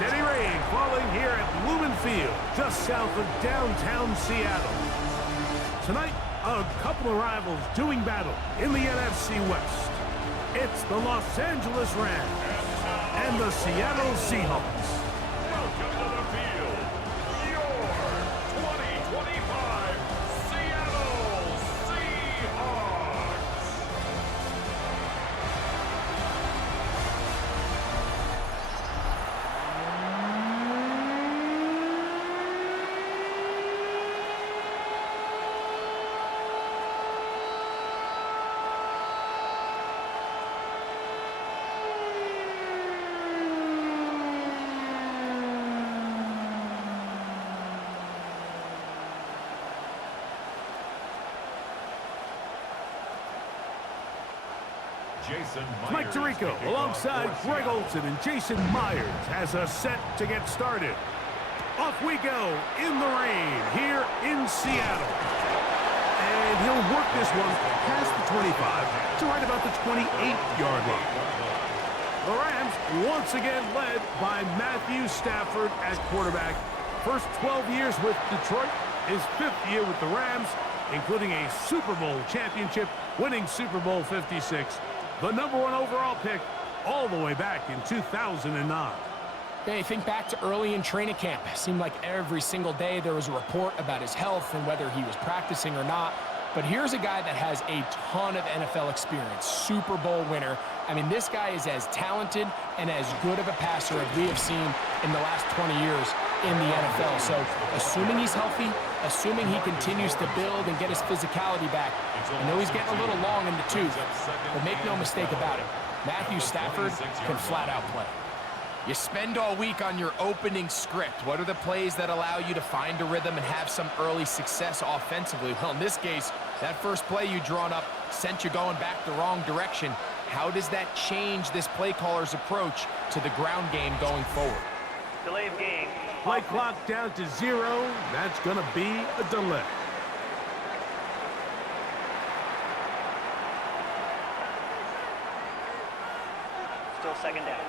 Steady rain falling here at Lumen Field, just south of downtown Seattle. Tonight, a couple of rivals doing battle in the NFC West. It's the Los Angeles Rams and the Seattle Seahawks. Welcome to the field, your 2025 Seattle Seahawks. Mike Tirico alongside Greg Olson and Jason Myers has us set to get started. Off we go in the rain here in Seattle. And he'll work this one past the 25 to right about the 28-yard line. The Rams once again led by Matthew Stafford at quarterback. First 12 years with Detroit, his 5th year with the Rams, including a Super Bowl championship, winning Super Bowl 56. The #1 overall pick all the way back in 2009. Hey, think back to early in training camp. It seemed like every single day there was a report about his health and whether he was practicing or not. But here's a guy that has a ton of NFL experience, Super Bowl winner. I mean, this guy is as talented and as good of a passer as we have seen in the last 20 years in the NFL. So assuming he's healthy, assuming he continues to build and get his physicality back, I know he's getting a little long in the tooth, but make no mistake about it, Matthew Stafford can flat out play. You spend all week on your opening script. What are the plays that allow you to find a rhythm and have some early success offensively? Well, in this case, that first play you drawn up sent you going back the wrong direction. How does that change this play caller's approach to the ground game going forward? Delay of game. Play clock down to 0. That's going to be a delay. Still second down.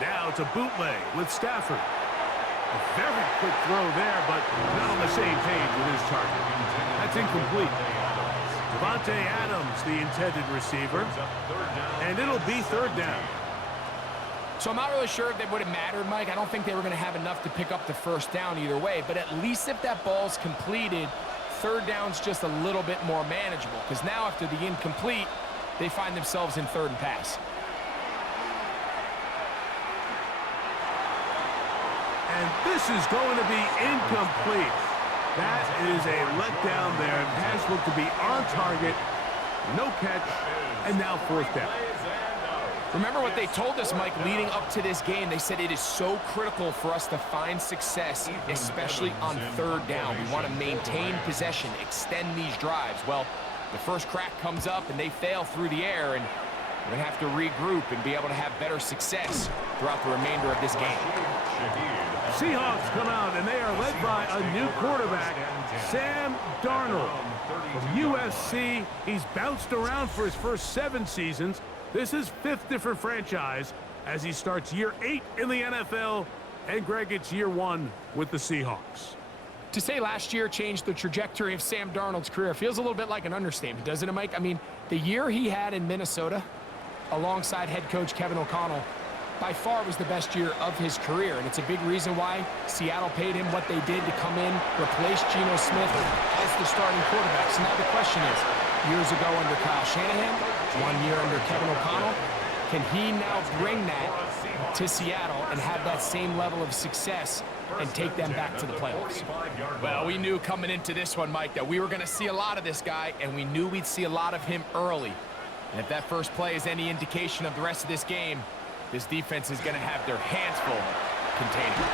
Now it's a bootleg with Stafford. A very quick throw there, but not on the same page with his target. That's incomplete. Devontae Adams, the intended receiver, and it'll be 3rd down. So I'm not really sure if it would have mattered, Mike. I don't think they were going to have enough to pick up the first down either way, but at least if that ball's completed, 3rd down's just a little bit more manageable, because now after the incomplete, they find themselves in 3rd and pass. And this is going to be incomplete. That is a letdown there. It has looked to be on target, no catch, and now 4th down. Remember what they told us, Mike, leading up to this game. They said it is so critical for us to find success, especially on 3rd down. We want to maintain possession, extend these drives. Well, the first crack comes up and they fail through the air, and we're going to have to regroup and be able to have better success throughout the remainder of this game. Seahawks come out, and they are led by a new quarterback, Sam Darnold. From USC, he's bounced around for his first 7 seasons. This is 5th different franchise as he starts year 8 in the NFL, and Greg, it's year 1 with the Seahawks. To say last year changed the trajectory of Sam Darnold's career feels a little bit like an understatement, doesn't it, Mike? I mean, the year he had in Minnesota, alongside head coach Kevin O'Connell, by far was the best year of his career, and it's a big reason why Seattle paid him what they did to come in, replace Geno Smith as the starting quarterback. So now the question is, years ago under Kyle Shanahan, 1 year under Kevin O'Connell, can he now bring that to Seattle and have that same level of success and take them back to the playoffs? Well, we knew coming into this one, Mike, that we were going to see a lot of this guy, and we knew we'd see a lot of him early. And if that first play is any indication of the rest of this game, this defense is going to have their hands full containing it.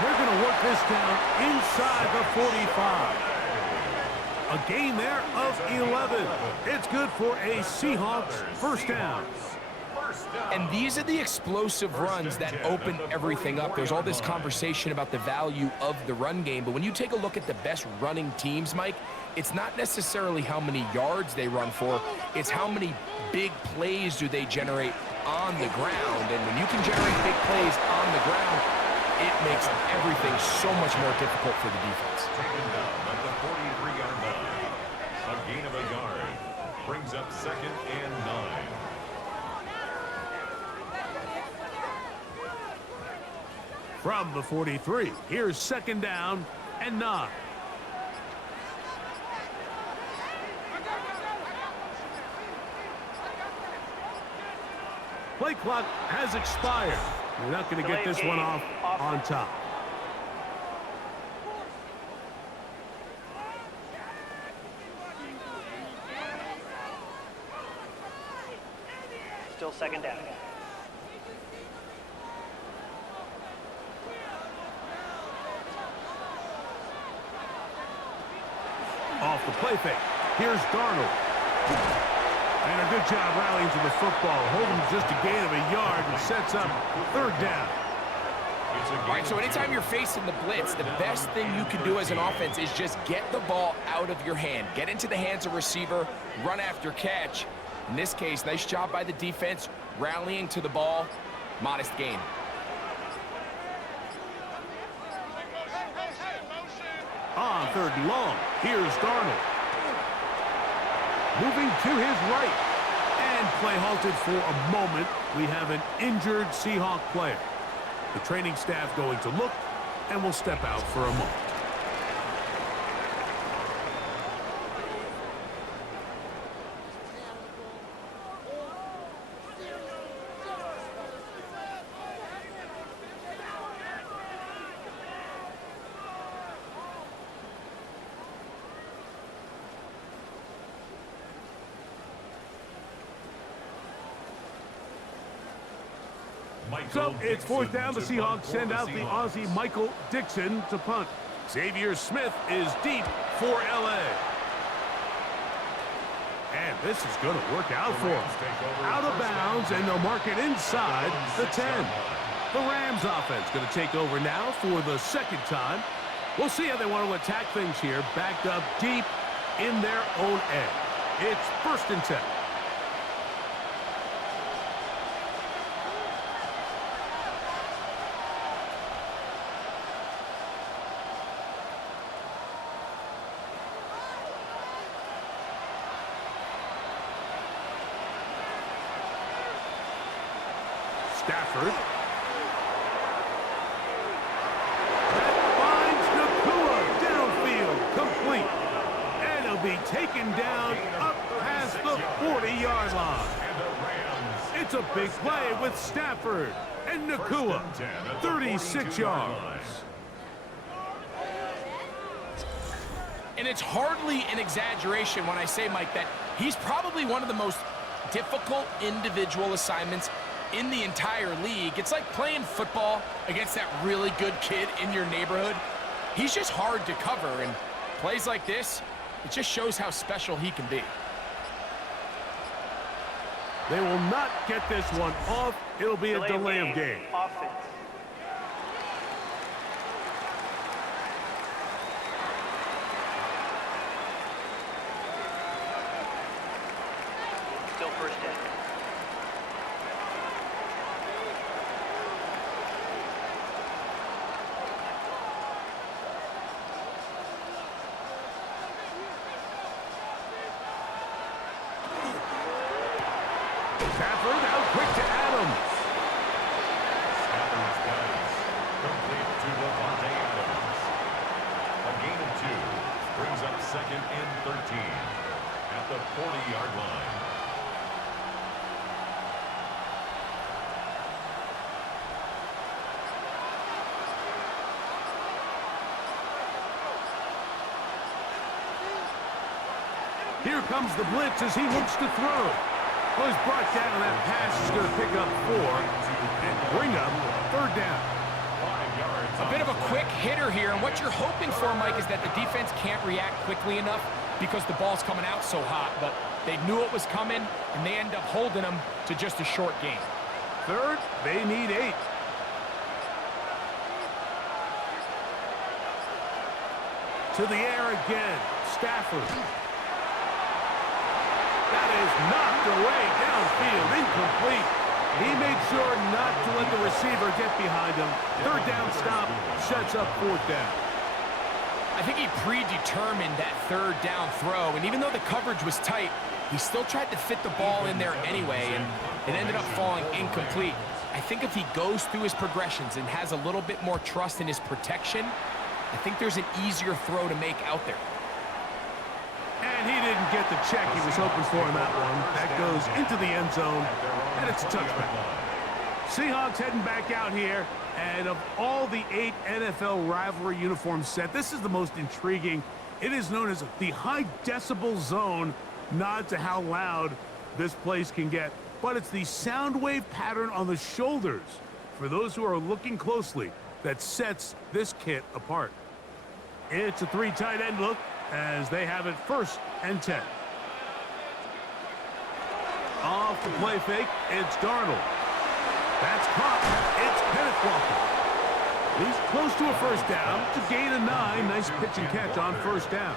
They're going to work this down inside the 45. A gain there of 11. It's good for a Seahawks first down. And these are the explosive runs that open everything up. There's all this conversation about the value of the run game, but when you take a look at the best running teams, Mike, it's not necessarily how many yards they run for, it's how many big plays do they generate on the ground. And when you can generate big plays on the ground, it makes everything so much more difficult for the defense. Taken down at the 43-yard line. A gain of a yard brings up 2nd and 9. From the 43, here's 2nd down and 9. Play clock has expired. You're not going to get this one off on top. Still 2nd down. Off the play fake. Here's Darnold. And a good job rallying to the football. Holding just a gain of a yard and sets up 3rd down. All right, so anytime you're facing the blitz, the best thing you can do as an offense is just get the ball out of your hand. Get into the hands of receiver, run after catch. In this case, nice job by the defense, rallying to the ball. Modest gain. On 3rd and long, here's Darnold. Moving to his right. And play halted for a moment. We have an injured Seahawk player. The training staff going to look and will step out for a moment. So it's 4th down. The Seahawks send out the Aussie Michael Dixon to punt. Xavier Smith is deep for L.A. And this is going to work out for him. Out of bounds, and they'll mark it inside the 10. The Rams offense going to take over now for the 2nd time. We'll see how they want to attack things here. Backed up deep in their own end. It's 1st and 10. Stafford. That finds Nakua downfield, complete. And he'll be taken down up past the 40-yard line. It's a big play with Stafford and Nakua, 36 yards. And it's hardly an exaggeration when I say, Mike, that he's probably one of the most difficult individual assignments in the entire league. It's like playing football against that really good kid in your neighborhood. He's just hard to cover, and plays like this, it just shows how special he can be. They will not get this one off. It'll be a delay of game. Offense. Still 1st down. Stafford out quick to Adams. Stafford's pass complete to Devontae Adams. A gain of 2 brings up 2nd and 13 at the 40-yard line. Here comes the blitz as he looks to throw. Well, he's brought down. That pass is going to pick up 4 and bring up 3rd down. 5 yards. A bit of a quick hitter here, and what you're hoping for, Mike, is that the defense can't react quickly enough because the ball's coming out so hot. But they knew it was coming, and they end up holding them to just a short gain. 3rd, they need 8. To the air again. Stafford. That is knocked away downfield, incomplete. He made sure not to let the receiver get behind him. Third down stop sets up fourth down. I think he predetermined that third down throw, and even though the coverage was tight, he still tried to fit the ball in there anyway, and it ended up falling incomplete. I think if he goes through his progressions and has a little bit more trust in his protection, I think there's an easier throw to make out there. And he didn't get the check he was hoping for in that one. That goes into the end zone, and it's a touchback. Seahawks heading back out here, and of all the 8 NFL rivalry uniforms set, this is the most intriguing. It is known as the high decibel zone, nod to how loud this place can get. But it's the sound wave pattern on the shoulders, for those who are looking closely, that sets this kit apart. It's a 3 tight end look as they have it 1st and 10. Off the play fake, it's Darnold. That's caught. It's Kenneth Walker. He's close to a 1st down to gain a 9. Nice pitch and catch on 1st down.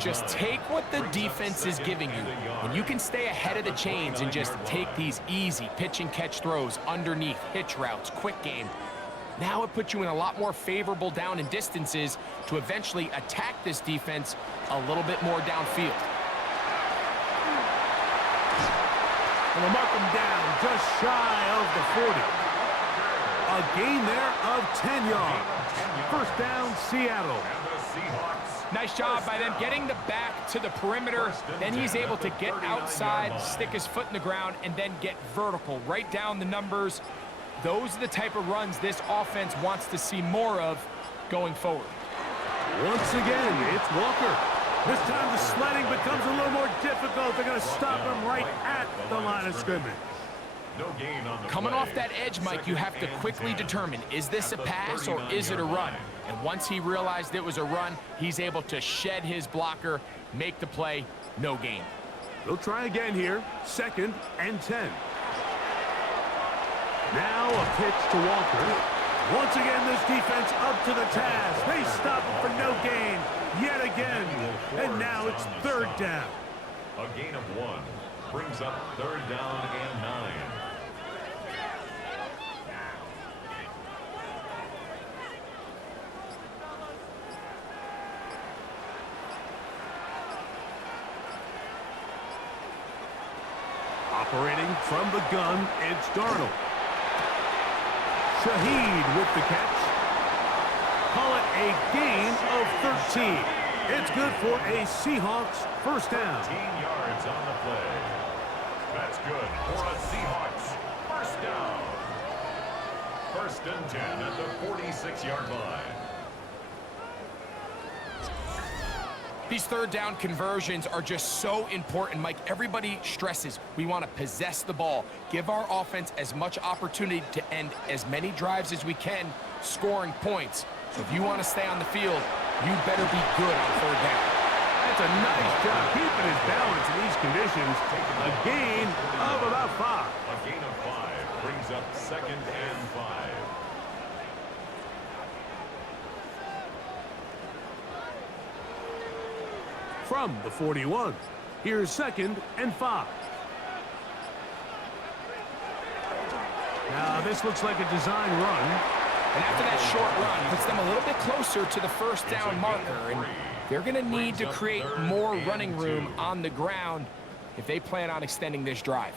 Just take what the defense is giving you, and you can stay ahead of the chains and just take these easy pitch and catch throws underneath, hitch routes, quick game. Now it puts you in a lot more favorable down and distances to eventually attack this defense a little bit more downfield. And they'll mark him down just shy of the 40. A gain there of 10 yards. 1st down, Seattle. Nice job by them getting the back to the perimeter. Then he's able to get outside, stick his foot in the ground, and then get vertical. Right down the numbers. Those are the type of runs this offense wants to see more of going forward. Once again, it's Walker. This time the sledding becomes a little more difficult. They're going to stop him right at the line of scrimmage. Coming off that edge, Mike, you have to quickly determine, is this a pass or is it a run? And once he realized it was a run, he's able to shed his blocker, make the play, no gain. They'll try again here, 2nd and 10. Now a pitch to Walker. Once again, this defense up to the task. They stop it for no gain yet again. And now it's 3rd down. A gain of 1 brings up 3rd down and 9. Operating from the gun, it's Darnold. Shaheed with the catch. Call it a gain of 13. It's good for a Seahawks 1st down. 15 yards on the play. That's good for a Seahawks 1st down. 1st and 10 at the 46-yard line. These 3rd down conversions are just so important, Mike. Everybody stresses we want to possess the ball, give our offense as much opportunity to end as many drives as we can, scoring points. So if you want to stay on the field, you better be good on 3rd down. That's a nice job keeping his balance in these conditions. A gain of about 5. A gain of 5 brings up 2nd and 5. From the 41, here's 2nd and 5. Now this looks like a design run. And after that short run, puts them a little bit closer to the 1st down marker. And they're going to need to create more running room on the ground if they plan on extending this drive.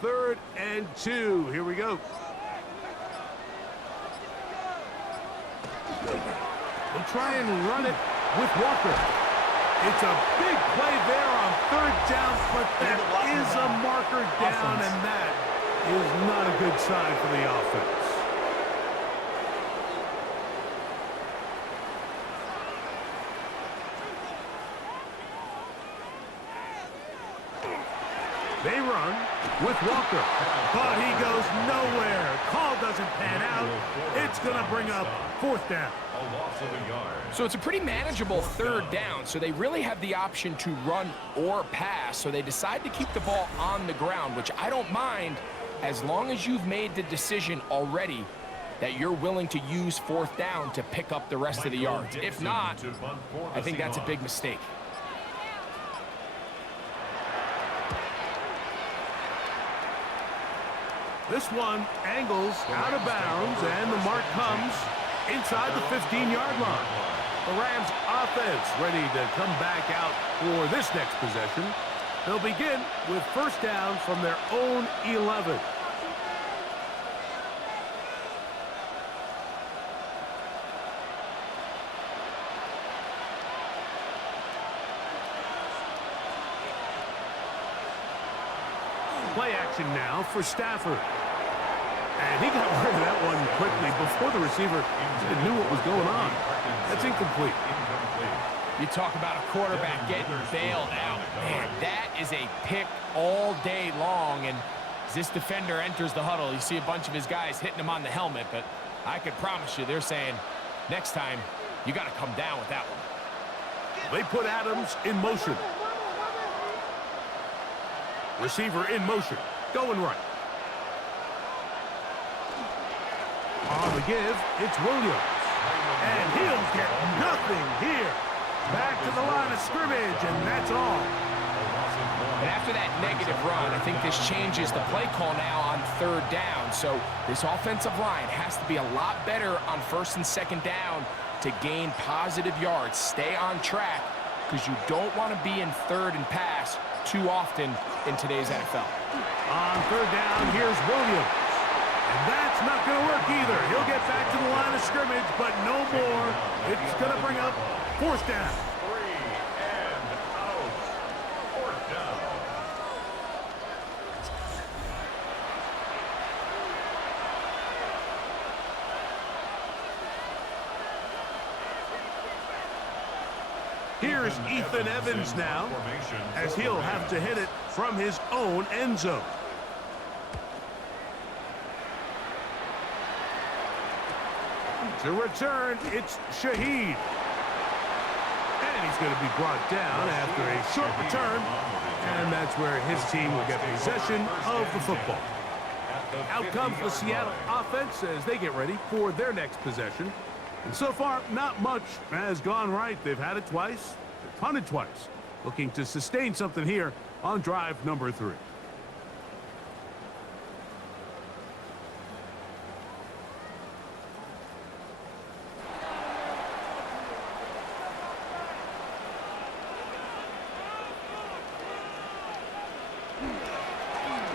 Third and 2. Here we go. They'll try and run it with Walker. It's a big play there on 3rd down, but that is a marker down, and that is not a good sign for the offense. They run with Walker, but he goes nowhere. Call doesn't pan out. It's going to bring up 4th down. A loss of a yard. So it's a pretty manageable 3rd down, so they really have the option to run or pass, so they decide to keep the ball on the ground, which I don't mind as long as you've made the decision already that you're willing to use fourth down to pick up the rest of the yards. If not, I think that's a big mistake. This one angles out of bounds, and the mark comes inside the 15-yard line. The Rams offense ready to come back out for this next possession. They'll begin with first down from their own 11. Play action now for Stafford. And he got rid of that one quickly before the receiver even knew what was going on. That's incomplete. You talk about a quarterback getting bailed out. Man, that is a pick all day long. And as this defender enters the huddle, you see a bunch of his guys hitting him on the helmet. But I could promise you they're saying, next time, you got to come down with that one. They put Adams in motion. Receiver in motion, going right. On the give, it's Williams. And he'll get nothing here. Back to the line of scrimmage, and that's all. And after that negative run, I think this changes the play call now on third down. So this offensive line has to be a lot better on first and second down to gain positive yards. Stay on track, because you don't want to be in third and pass too often in today's NFL. On third down, here's Williams. And that's not going to work either. He'll get back to the line of scrimmage, but no more. It's going to bring up fourth down. 3 and out. Fourth down. Here's Ethan Evans now, as he'll have to hit it from his own end zone. To return, it's Shaheed. And he's going to be brought down after a short return. And that's where his team will get possession of the football. Out comes the Seattle offense as they get ready for their next possession. And so far, not much has gone right. They've had it twice, they've punted twice. Looking to sustain something here on drive number 3.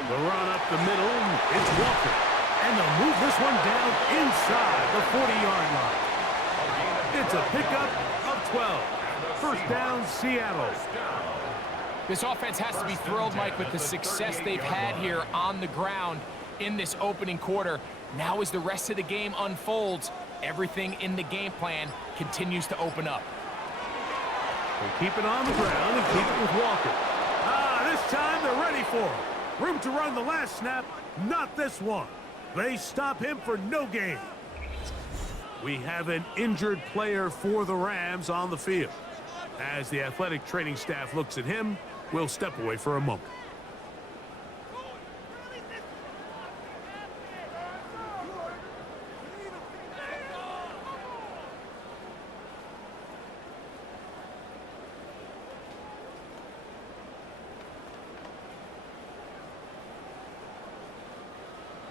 The run up the middle, it's Walker. And they'll move this one down inside the 40-yard line. It's a pickup of 12. First down, Seattle. This offense has to be thrilled, Mike, with the success they've had here on the ground in this opening quarter. Now as the rest of the game unfolds, everything in the game plan continues to open up. They keep it on the ground and keep it with Walker. This time they're ready for him. Room to run the last snap, not this one. They stop him for no gain. We have an injured player for the Rams on the field. As the athletic training staff looks at him, we'll step away for a moment.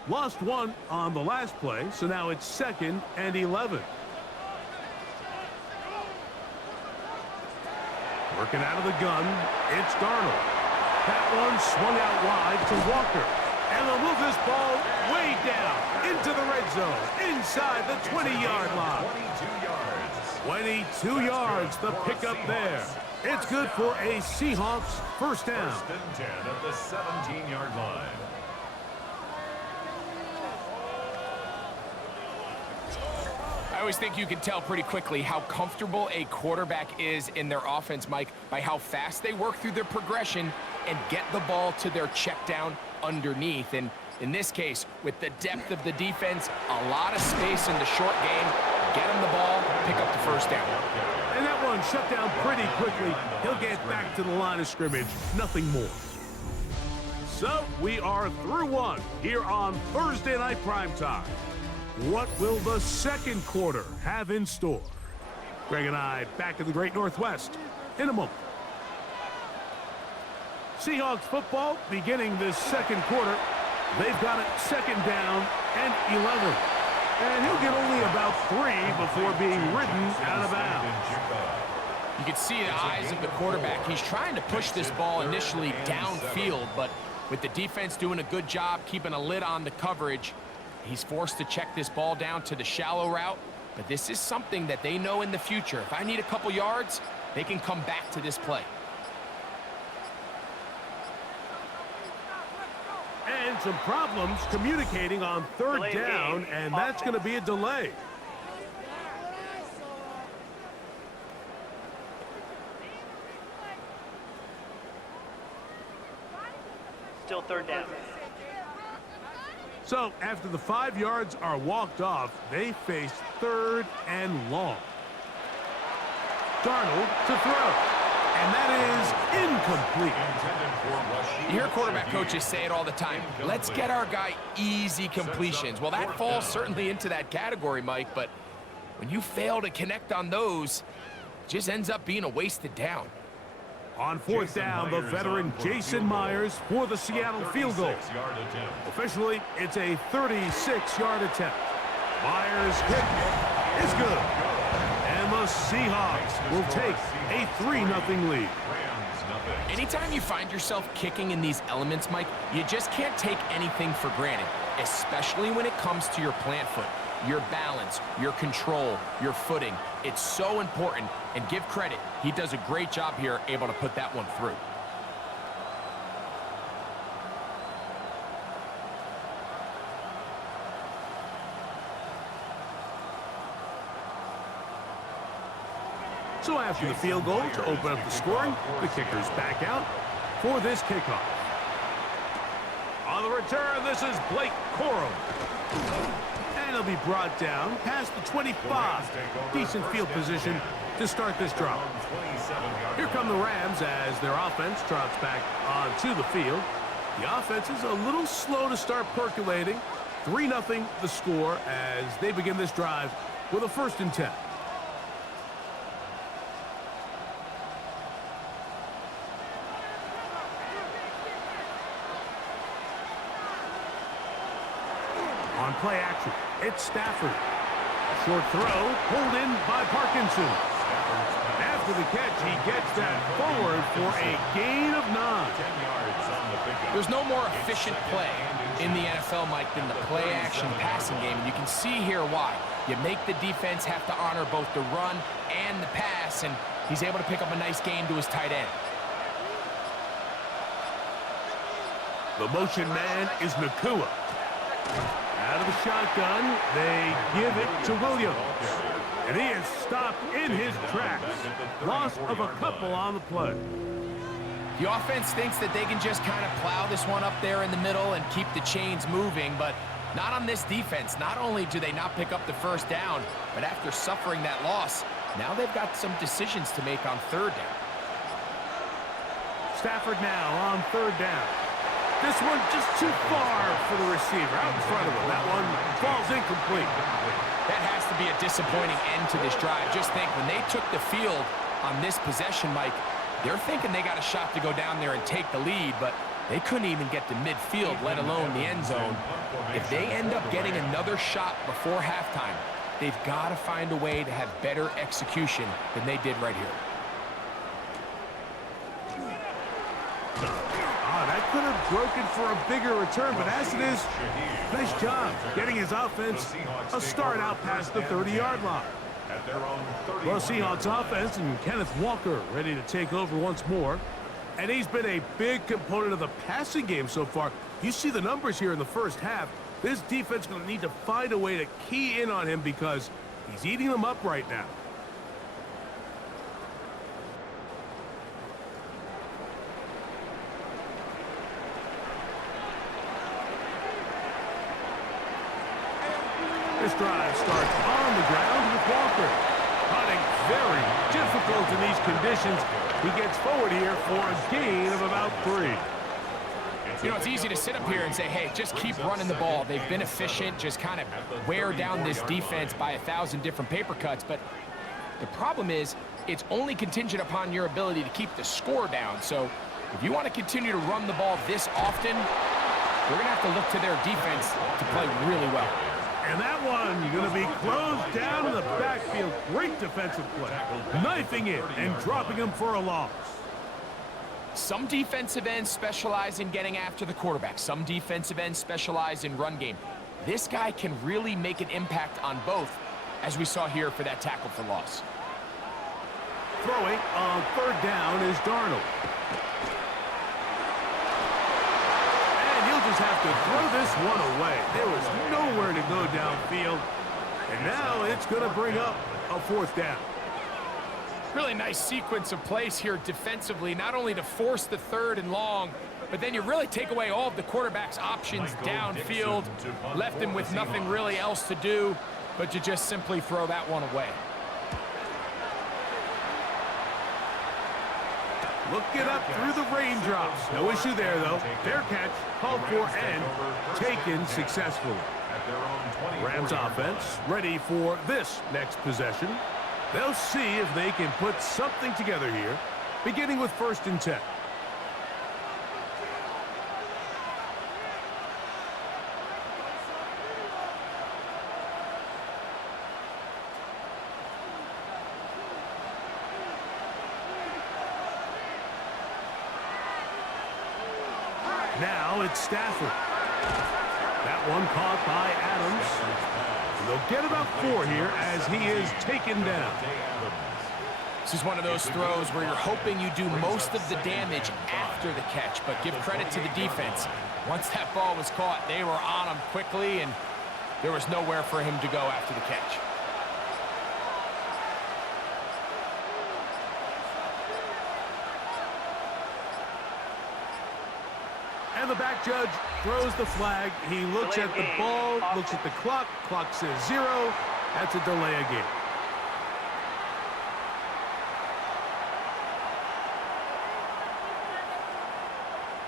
Lost one on the last play, so now it's 2nd and 11. Working out of the gun, it's Darnold. That one swung out wide to Walker. And they'll move this ball way down into the red zone, inside the 20-yard line. 22 yards, the pickup there. It's good for a Seahawks first down. First and 10 at the 17-yard line. I always think you can tell pretty quickly how comfortable a quarterback is in their offense, Mike, by how fast they work through their progression and get the ball to their check down underneath. And in this case, with the depth of the defense, a lot of space in the short game, get him the ball, pick up the first down. And that one shut down pretty quickly. He'll get back to the line of scrimmage, nothing more. So we are through one here on Thursday Night Primetime. What will the second quarter have in store? Greg and I back in the Great Northwest in a moment. Seahawks football beginning this second quarter. They've got it second down and 11. And he'll get only about 3 before being ridden out of bounds. You can see the eyes of the quarterback. He's trying to push this ball initially downfield, but with the defense doing a good job keeping a lid on the coverage, he's forced to check this ball down to the shallow route. But this is something that they know in the future. If I need a couple yards, they can come back to this play. And some problems communicating on third down, and that's going to be a delay. Still third down. So after the 5 yards are walked off, they face third and long. Darnold to throw. And that is incomplete. You hear quarterback coaches say it all the time. Let's get our guy easy completions. Well, that falls certainly into that category, Mike, but when you fail to connect on those, it just ends up being a wasted down. On fourth down, the veteran Jason Myers for the Seattle field goal. Officially, it's a 36-yard attempt. Myers' hit is good. And the Seahawks will take a 3-0 lead. Anytime you find yourself kicking in these elements, Mike, you just can't take anything for granted, especially when it comes to your plant foot, your balance, your control, your footing. It's so important, and give credit. He does a great job here, able to put that one through. So after the field goal to open up the scoring, the kicker's back out for this kickoff. On the return, this is Blake Corum. And he'll be brought down past the 25. Decent field position to start this drive. Here come the Rams as their offense trots back onto the field. The offense is a little slow to start percolating. 3-0 the score as they begin this drive with a 1st and 10. On play action, it's Stafford. A short throw, pulled in by Parkinson. After the catch, he gets that forward for a gain of 9. There's no more efficient play in the NFL, Mike, than the play-action passing game. And you can see here why. You make the defense have to honor both the run and the pass, and he's able to pick up a nice gain to his tight end. The motion man is Nakua. Out of the shotgun, they give it to Williams. And he is stopped in his tracks. Loss of a couple on the play. The offense thinks that they can just kind of plow this one up there in the middle and keep the chains moving, but not on this defense. Not only do they not pick up the 1st down, but after suffering that loss, now they've got some decisions to make on 3rd down. Stafford now on 3rd down. This one just too far for the receiver out in front of him. That one falls incomplete. That has to be a disappointing end to this drive. Just think, when they took the field on this possession, Mike, they're thinking they got a shot to go down there and take the lead, but they couldn't even get to midfield, let alone the end zone. If they end up getting another shot before halftime, they've got to find a way to have better execution than they did right here. That could have broken for a bigger return, but as it is, nice job getting his offense a start out past the 30-yard line. Well, Seahawks offense and Kenneth Walker ready to take over once more. And he's been a big component of the passing game so far. You see the numbers here in the first half. This defense is going to need to find a way to key in on him because he's eating them up right now. This drive starts on the ground with Walker. Hunting very difficult in these conditions. He gets forward here for a gain of about 3. You know, it's easy to sit up here and say, hey, just keep running the ball. They've been efficient, just kind of wear down this defense by 1,000 different paper cuts. But the problem is, it's only contingent upon your ability to keep the score down. So if you want to continue to run the ball this often, they're going to have to look to their defense to play really well. And that one going to be closed down in the backfield. Great defensive play. Knifing it and dropping him for a loss. Some defensive ends specialize in getting after the quarterback. Some defensive ends specialize in run game. This guy can really make an impact on both, as we saw here for that tackle for loss. Throwing on third down is Darnold. And he'll just have to throw this one away. There was nowhere to go downfield. And now it's going to bring up a fourth down. Really nice sequence of plays here defensively, not only to force the third and long, but then you really take away all of the quarterback's options downfield, left him with nothing really else to do, but to just simply throw that one away. Looking up through the raindrops. No issue there, though. Fair catch, called for, and taken successfully. Rams offense ready for this next possession. They'll see if they can put something together here, beginning with 1st and 10. Now it's Stafford. That one caught by Adams. And they'll get about 4 here as he is taken down. This is one of those throws where you're hoping you do most of the damage after the catch, but give credit to the defense. Once that ball was caught, they were on him quickly, and there was nowhere for him to go after the catch. And the back judge throws the flag. He looks at the ball, looks at the clock. Clock says 0. That's a delay of game.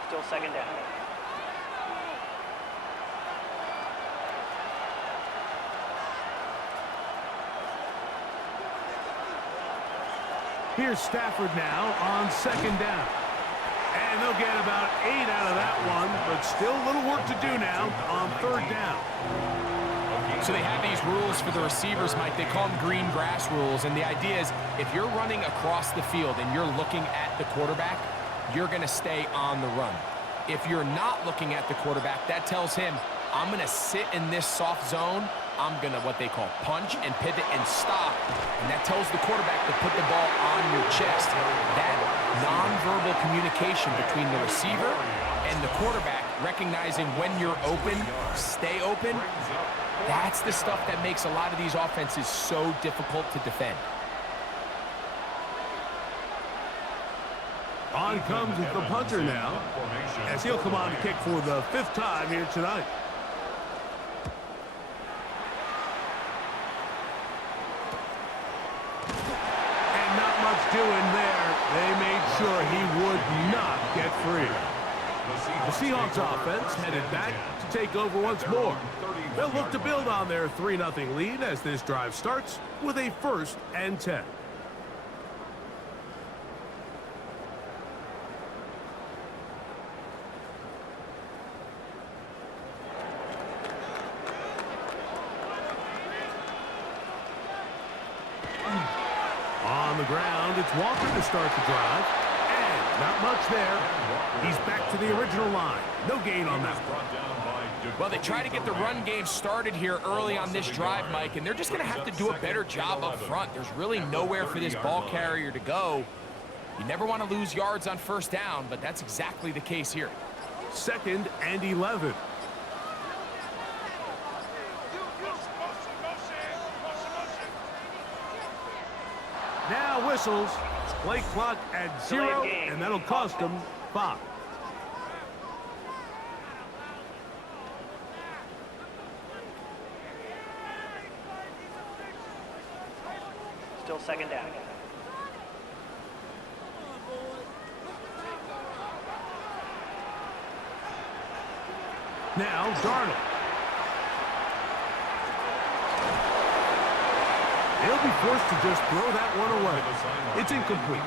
Still 2nd down. Here's Stafford now on 2nd down. And they'll get about 8 out of that one, but still a little work to do now on 3rd down. So they have these rules for the receivers, Mike. They call them green grass rules, and the idea is if you're running across the field and you're looking at the quarterback, you're going to stay on the run. If you're not looking at the quarterback, that tells him, I'm going to sit in this soft zone. I'm going to what they call punch and pivot and stop. And that tells the quarterback to put the ball on your chest. That nonverbal communication between the receiver and the quarterback, recognizing when you're open, stay open, that's the stuff that makes a lot of these offenses so difficult to defend. On comes the punter now, as he'll come on to kick for the 5th time here tonight. And not much doing there. They made sure he would not get free. The Seahawks offense headed back to take over once more. They'll look to build on their 3-0 lead as this drive starts with a 1st and 10. On the ground, it's Walker to start the drive. And not much there. He's back to the original line. No gain on that one. Well, they try to get the run game started here early on this drive, Mike, and they're just going to have to do a better job up front. There's really nowhere for this ball carrier to go. You never want to lose yards on 1st down, but that's exactly the case here. 2nd and 11. Now whistles. Play clock at 0, and that'll cost them 5. Still 2nd down. Now Darnold. He'll be forced to just throw that one away. It's incomplete.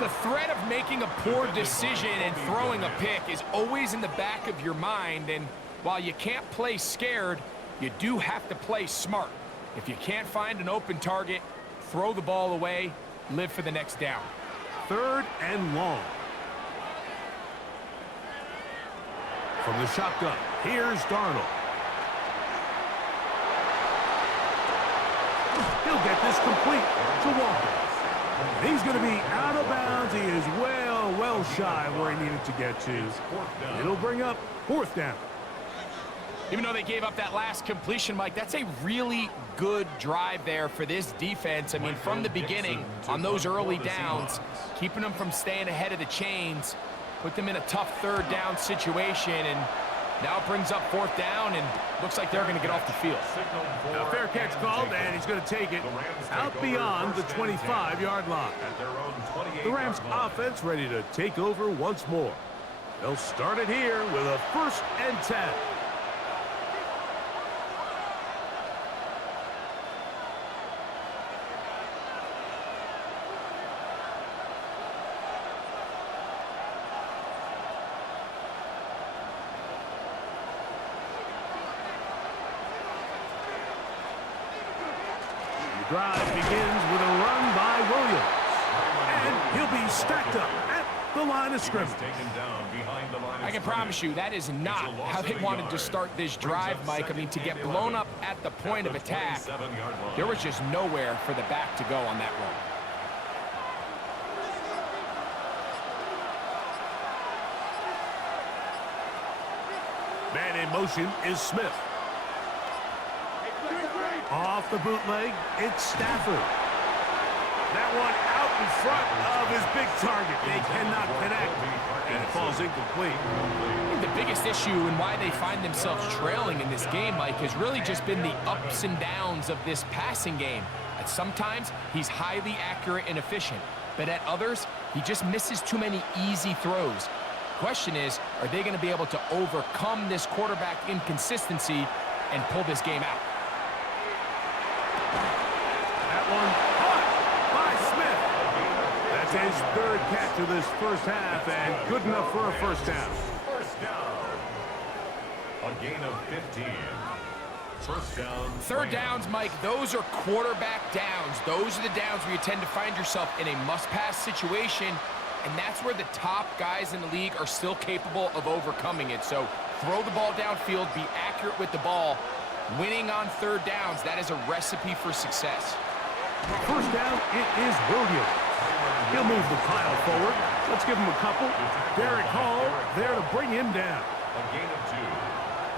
The threat of making a poor decision and throwing a pick is always in the back of your mind, and while you can't play scared, you do have to play smart. If you can't find an open target, throw the ball away, live for the next down. 3rd and long. From the shotgun, here's Darnold. He'll get this complete to Walker. And he's going to be out of bounds. He is well shy where he needed to get to. It'll bring up 4th down. Even though they gave up that last completion, Mike, that's a really good drive there for this defense. I mean, from the beginning, on those early downs, keeping them from staying ahead of the chains, put them in a tough 3rd down situation, and now it brings up 4th down, and looks like they're going to get off the field. A fair catch called, and he's going to take it out beyond the 25-yard line. The Rams offense ready to take over once more. They'll start it here with a 1st and 10. Drive begins with a run by Williams. And he'll be stacked up at the line of scrimmage. I can promise you that is not how they wanted to start this drive, Mike. I mean, to get blown up at the point of attack, there was just nowhere for the back to go on that run. Man in motion is Smith. Off the bootleg, it's Stafford. That one out in front of his big target. They cannot connect, and it falls incomplete. I think the biggest issue and why they find themselves trailing in this game, Mike, has really just been the ups and downs of this passing game. At sometimes, he's highly accurate and efficient, but at others, he just misses too many easy throws. Question is, are they going to be able to overcome this quarterback inconsistency and pull this game out? One caught by Smith. That's his 3rd catch of this first half, and good enough for a 1st down. 1st down. A gain of 15. 1st down. 3rd downs, Mike, those are quarterback downs. Those are the downs where you tend to find yourself in a must-pass situation, and that's where the top guys in the league are still capable of overcoming it. So throw the ball downfield, be accurate with the ball. Winning on 3rd downs, that is a recipe for success. 1st down, it is Williams. He'll move the pile forward. Let's give him a couple. Derek Hall there to bring him down. A gain of 2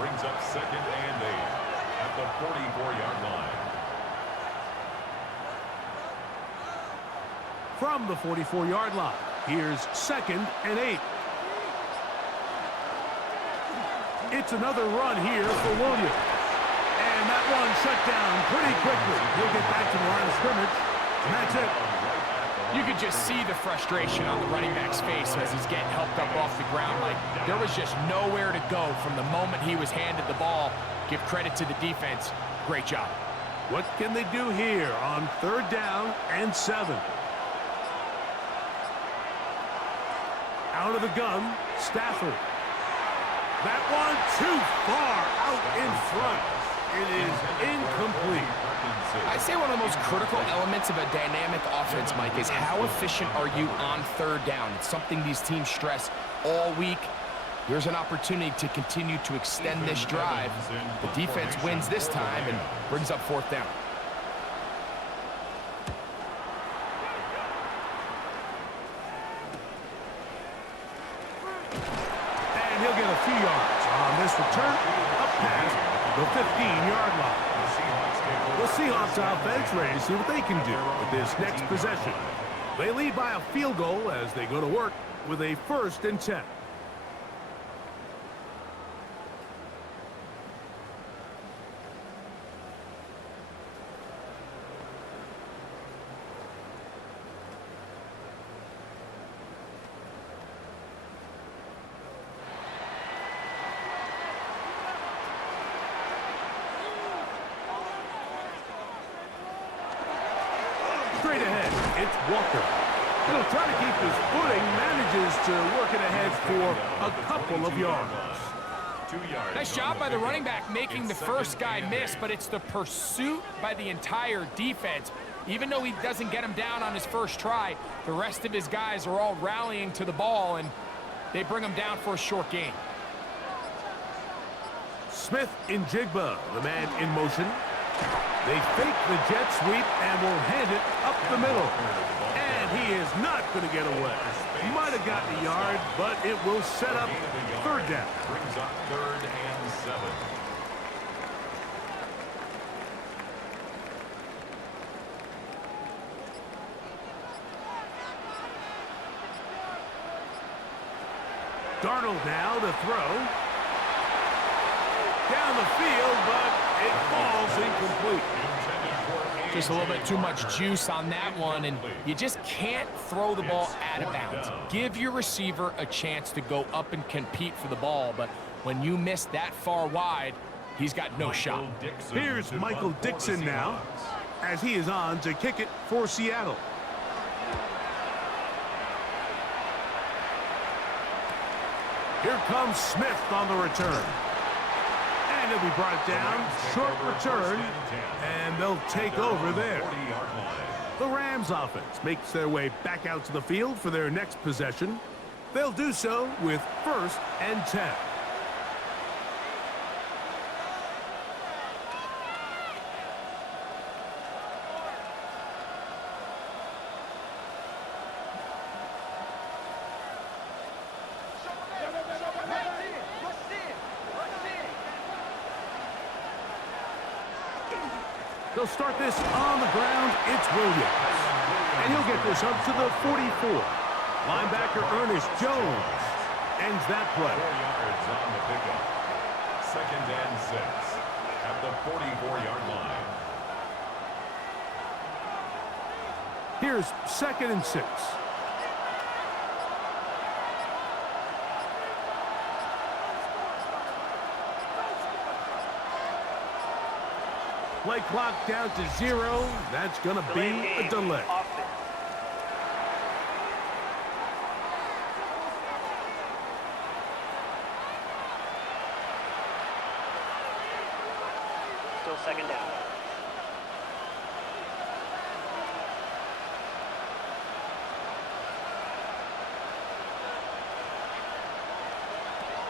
brings up 2nd and 8 at the 44-yard line. From the 44-yard line, here's 2nd and 8. It's another run here for Williams. And that one shut down pretty quickly. He'll get back to the line of scrimmage, and that's it. You could just see the frustration on the running back's face as he's getting helped up off the ground. Like, there was just nowhere to go from the moment he was handed the ball. Give credit to the defense. Great job. What can they do here on 3rd down and 7? Out of the gun, Stafford. That one too far out in front. It is incomplete. I'd say one of the most critical elements of a dynamic offense, Mike, is how efficient are you on 3rd down? It's something these teams stress all week. Here's an opportunity to continue to extend this drive. The defense wins this time and brings up 4th down. And he'll get a few yards on this return up past the 15-yard line. The Seahawks offense ready to see what they can do with this next possession. They lead by a field goal as they go to work with a 1st and 10. Straight ahead, it's Walker. He'll try to keep his footing, manages to work it ahead for a couple of yards. 2 yards. Nice job by the running back making the first guy miss, but it's the pursuit by the entire defense. Even though he doesn't get him down on his first try, the rest of his guys are all rallying to the ball, and they bring him down for a short gain. Smith in Jigba, the man in motion. They fake the jet sweep and will hand it up the middle. And he is not going to get away. Might have gotten a yard, but it will set up third down. Brings up 3rd and 7. Darnold now to throw. Down the field, but it falls incomplete. Just a little bit too much juice on that one, and you just can't throw the ball out of bounds. Give your receiver a chance to go up and compete for the ball, but when you miss that far wide, he's got no shot. Here's Michael Dixon now, as he is on to kick it for Seattle. Here comes Smith on the return. And he'll be brought down. Short return. And they'll take over there. The Rams offense makes their way back out to the field for their next possession. They'll do so with 1st and 10. They'll start this on the ground. It's Williams. And he'll get this up to the 44. Linebacker Ernest Jones ends that play. 4 yards on the pickup. 2nd and 6 at the 44-yard line. Here's 2nd and 6. Play clock down to 0. That's going to be a delay. Still 2nd down.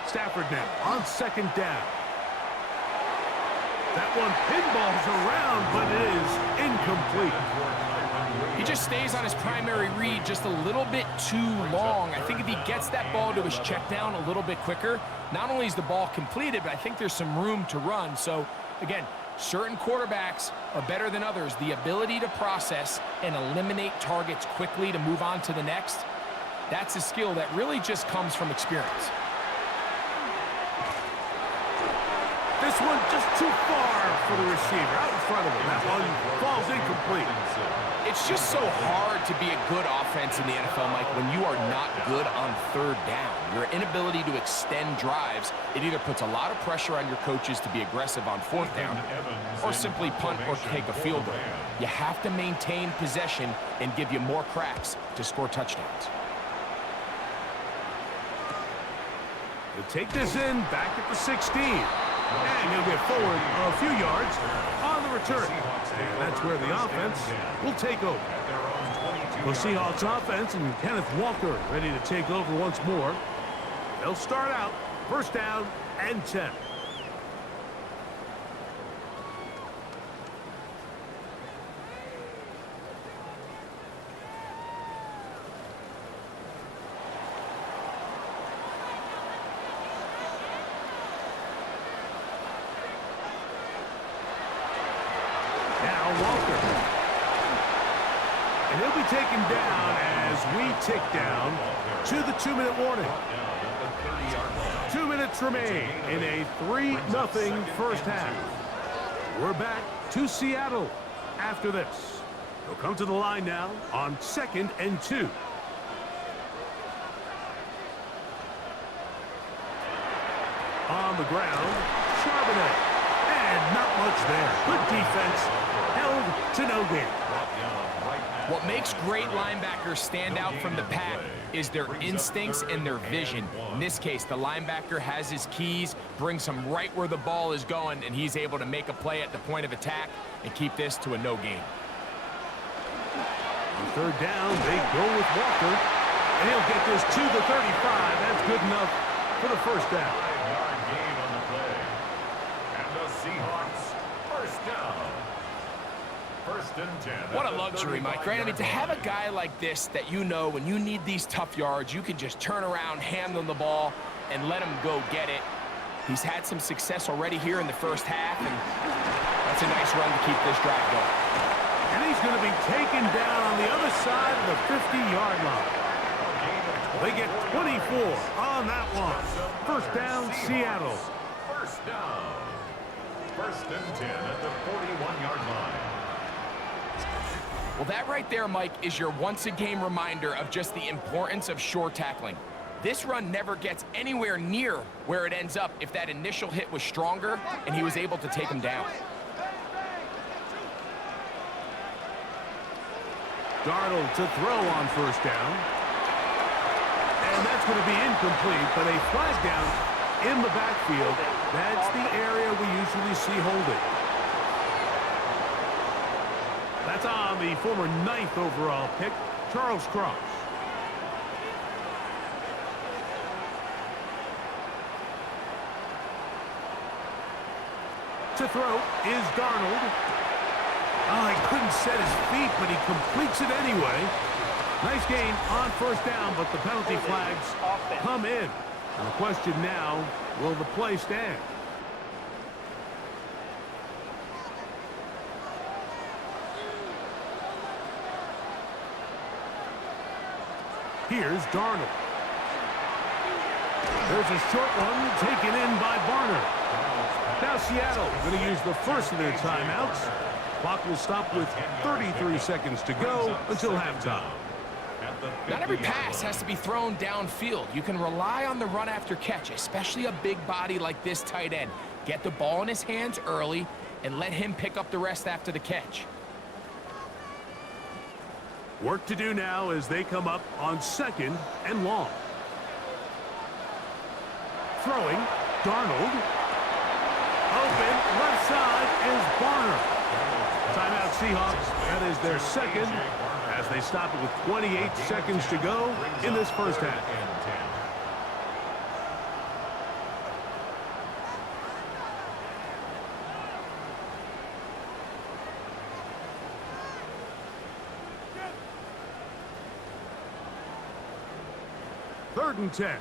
Stafford now on 2nd down. That one pinballs around, but it is incomplete. He just stays on his primary read just a little bit too long. I think if he gets that ball to his check down a little bit quicker, not only is the ball completed, but I think there's some room to run. So, again, certain quarterbacks are better than others. The ability to process and eliminate targets quickly to move on to the next, that's a skill that really just comes from experience. This one just too far for the receiver. Out in front of him. That one falls incomplete. It's just so hard to be a good offense in the NFL, Mike, when you are not good on 3rd down. Your inability to extend drives, it either puts a lot of pressure on your coaches to be aggressive on 4th down or simply punt or take a field goal. You have to maintain possession and give you more cracks to score touchdowns. They'll take this in back at the 16. And he'll get forward a few yards on the return. And that's where the offense will take over. The Seahawks offense and Kenneth Walker ready to take over once more. They'll start out 1st down and 10. Walker. And he'll be taken down as we tick down to the 2-minute warning. 2 minutes remain in a 3-0 first half. We're back to Seattle after this. They'll come to the line now on 2nd and 2. On the ground, Charbonnet. And not much there. Good defense. Held to no gain. What makes great linebackers stand out from the pack is their instincts and their vision. In this case, the linebacker has his keys, brings him right where the ball is going, and he's able to make a play at the point of attack and keep this to a no gain. On third down, they go with Walker, and he'll get this to the 35. That's good enough for the first down. 5-yard gain on the play. And the Seahawks first down. First and 10. What a luxury, Mike, right? I mean, to have a guy like this that you know when you need these tough yards, you can just turn around, hand them the ball, and let him go get it. He's had some success already here in the first half, and that's a nice run to keep this drive going. And he's going to be taken down on the other side of the 50-yard line. They get 24 on that one. First down, Seattle. First down. First and 10 at the 41-yard line. Well, that right there, Mike, is your once-a-game reminder of just the importance of short tackling. This run never gets anywhere near where it ends up if that initial hit was stronger and he was able to take him down. Darnold to throw on first down. And that's going to be incomplete, but a flag down in the backfield. That's the area we usually see holding. That's on the former 9th overall pick, Charles Cross. To throw is Darnold. Oh, he couldn't set his feet, but he completes it anyway. Nice gain on first down, but the penalty flags come in. And the question now, will the play stand? Here's Darnold. There's a short one taken in by Barner. Now Seattle going to use the first of their timeouts. Clock will stop with 33 seconds to go until halftime. Not every pass has to be thrown downfield. You can rely on the run after catch, especially a big body like this tight end. Get the ball in his hands early and let him pick up the rest after the catch. Work to do now as they come up on second and long. Throwing, Darnold. Open, left side is Barner. Timeout Seahawks. That is their second as they stop it with 28 seconds to go in this first half. Third and 10.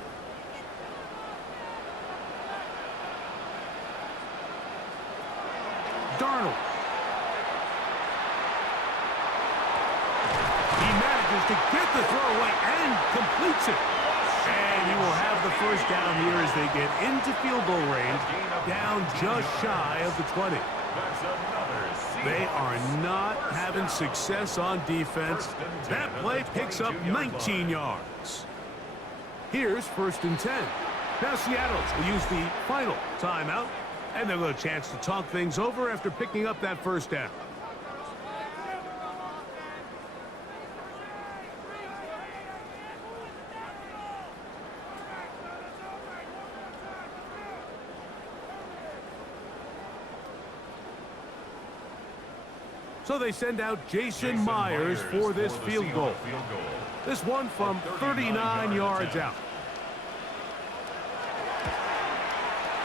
Darnold. He manages to get the throw away and completes it. And he will have the first down here as they get into field goal range, down just shy of the 20. They are not having success on defense. That play picks up 19 yards. Here's first and 10. Now Seattle will use the final timeout, and they'll get a chance to talk things over after picking up that first down. So they send out Jason Myers for this field goal. This one from 39 yards out.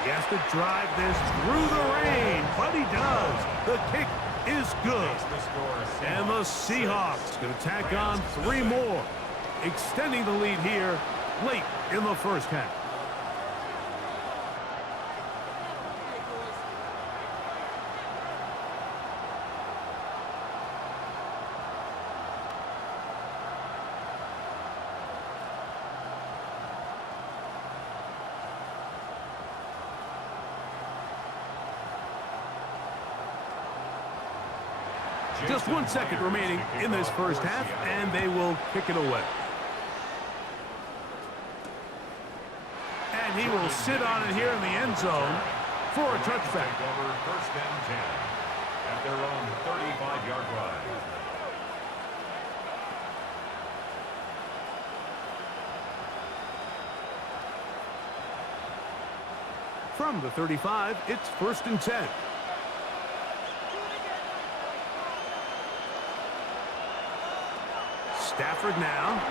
He has to drive this through the rain, but he does. The kick is good. And the Seahawks going to tack on 3 more, extending the lead here late in the first half. Just 1 second remaining in this first half, and they will kick it away. And he will sit on it here in the end zone for a touchback. First and 10 at their own 35-yard line. From the 35, it's 1st and 10. Stafford now.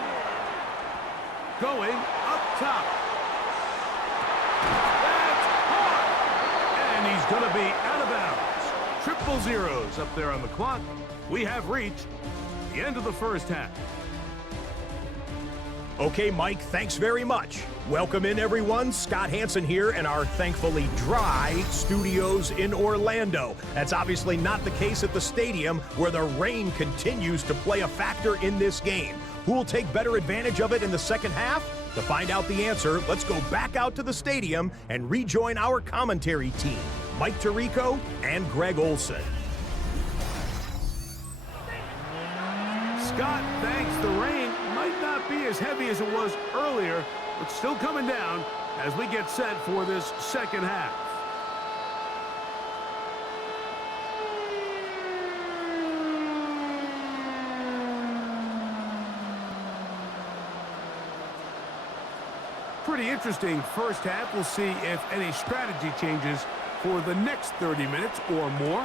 Going up top. That's caught! And he's going to be out of bounds. Triple zeros up there on the clock. We have reached the end of the first half. Okay, Mike, thanks very much. Welcome in, everyone. Scott Hansen here in our thankfully dry studios in Orlando. That's obviously not the case at the stadium, where the rain continues to play a factor in this game. Who will take better advantage of it in the second half? To find out the answer, let's go back out to the stadium and rejoin our commentary team, Mike Tirico and Greg Olson. Scott, thanks. The rain might not be as heavy as it was earlier, but still coming down as we get set for this second half. Pretty interesting first half. We'll see if any strategy changes for the next 30 minutes or more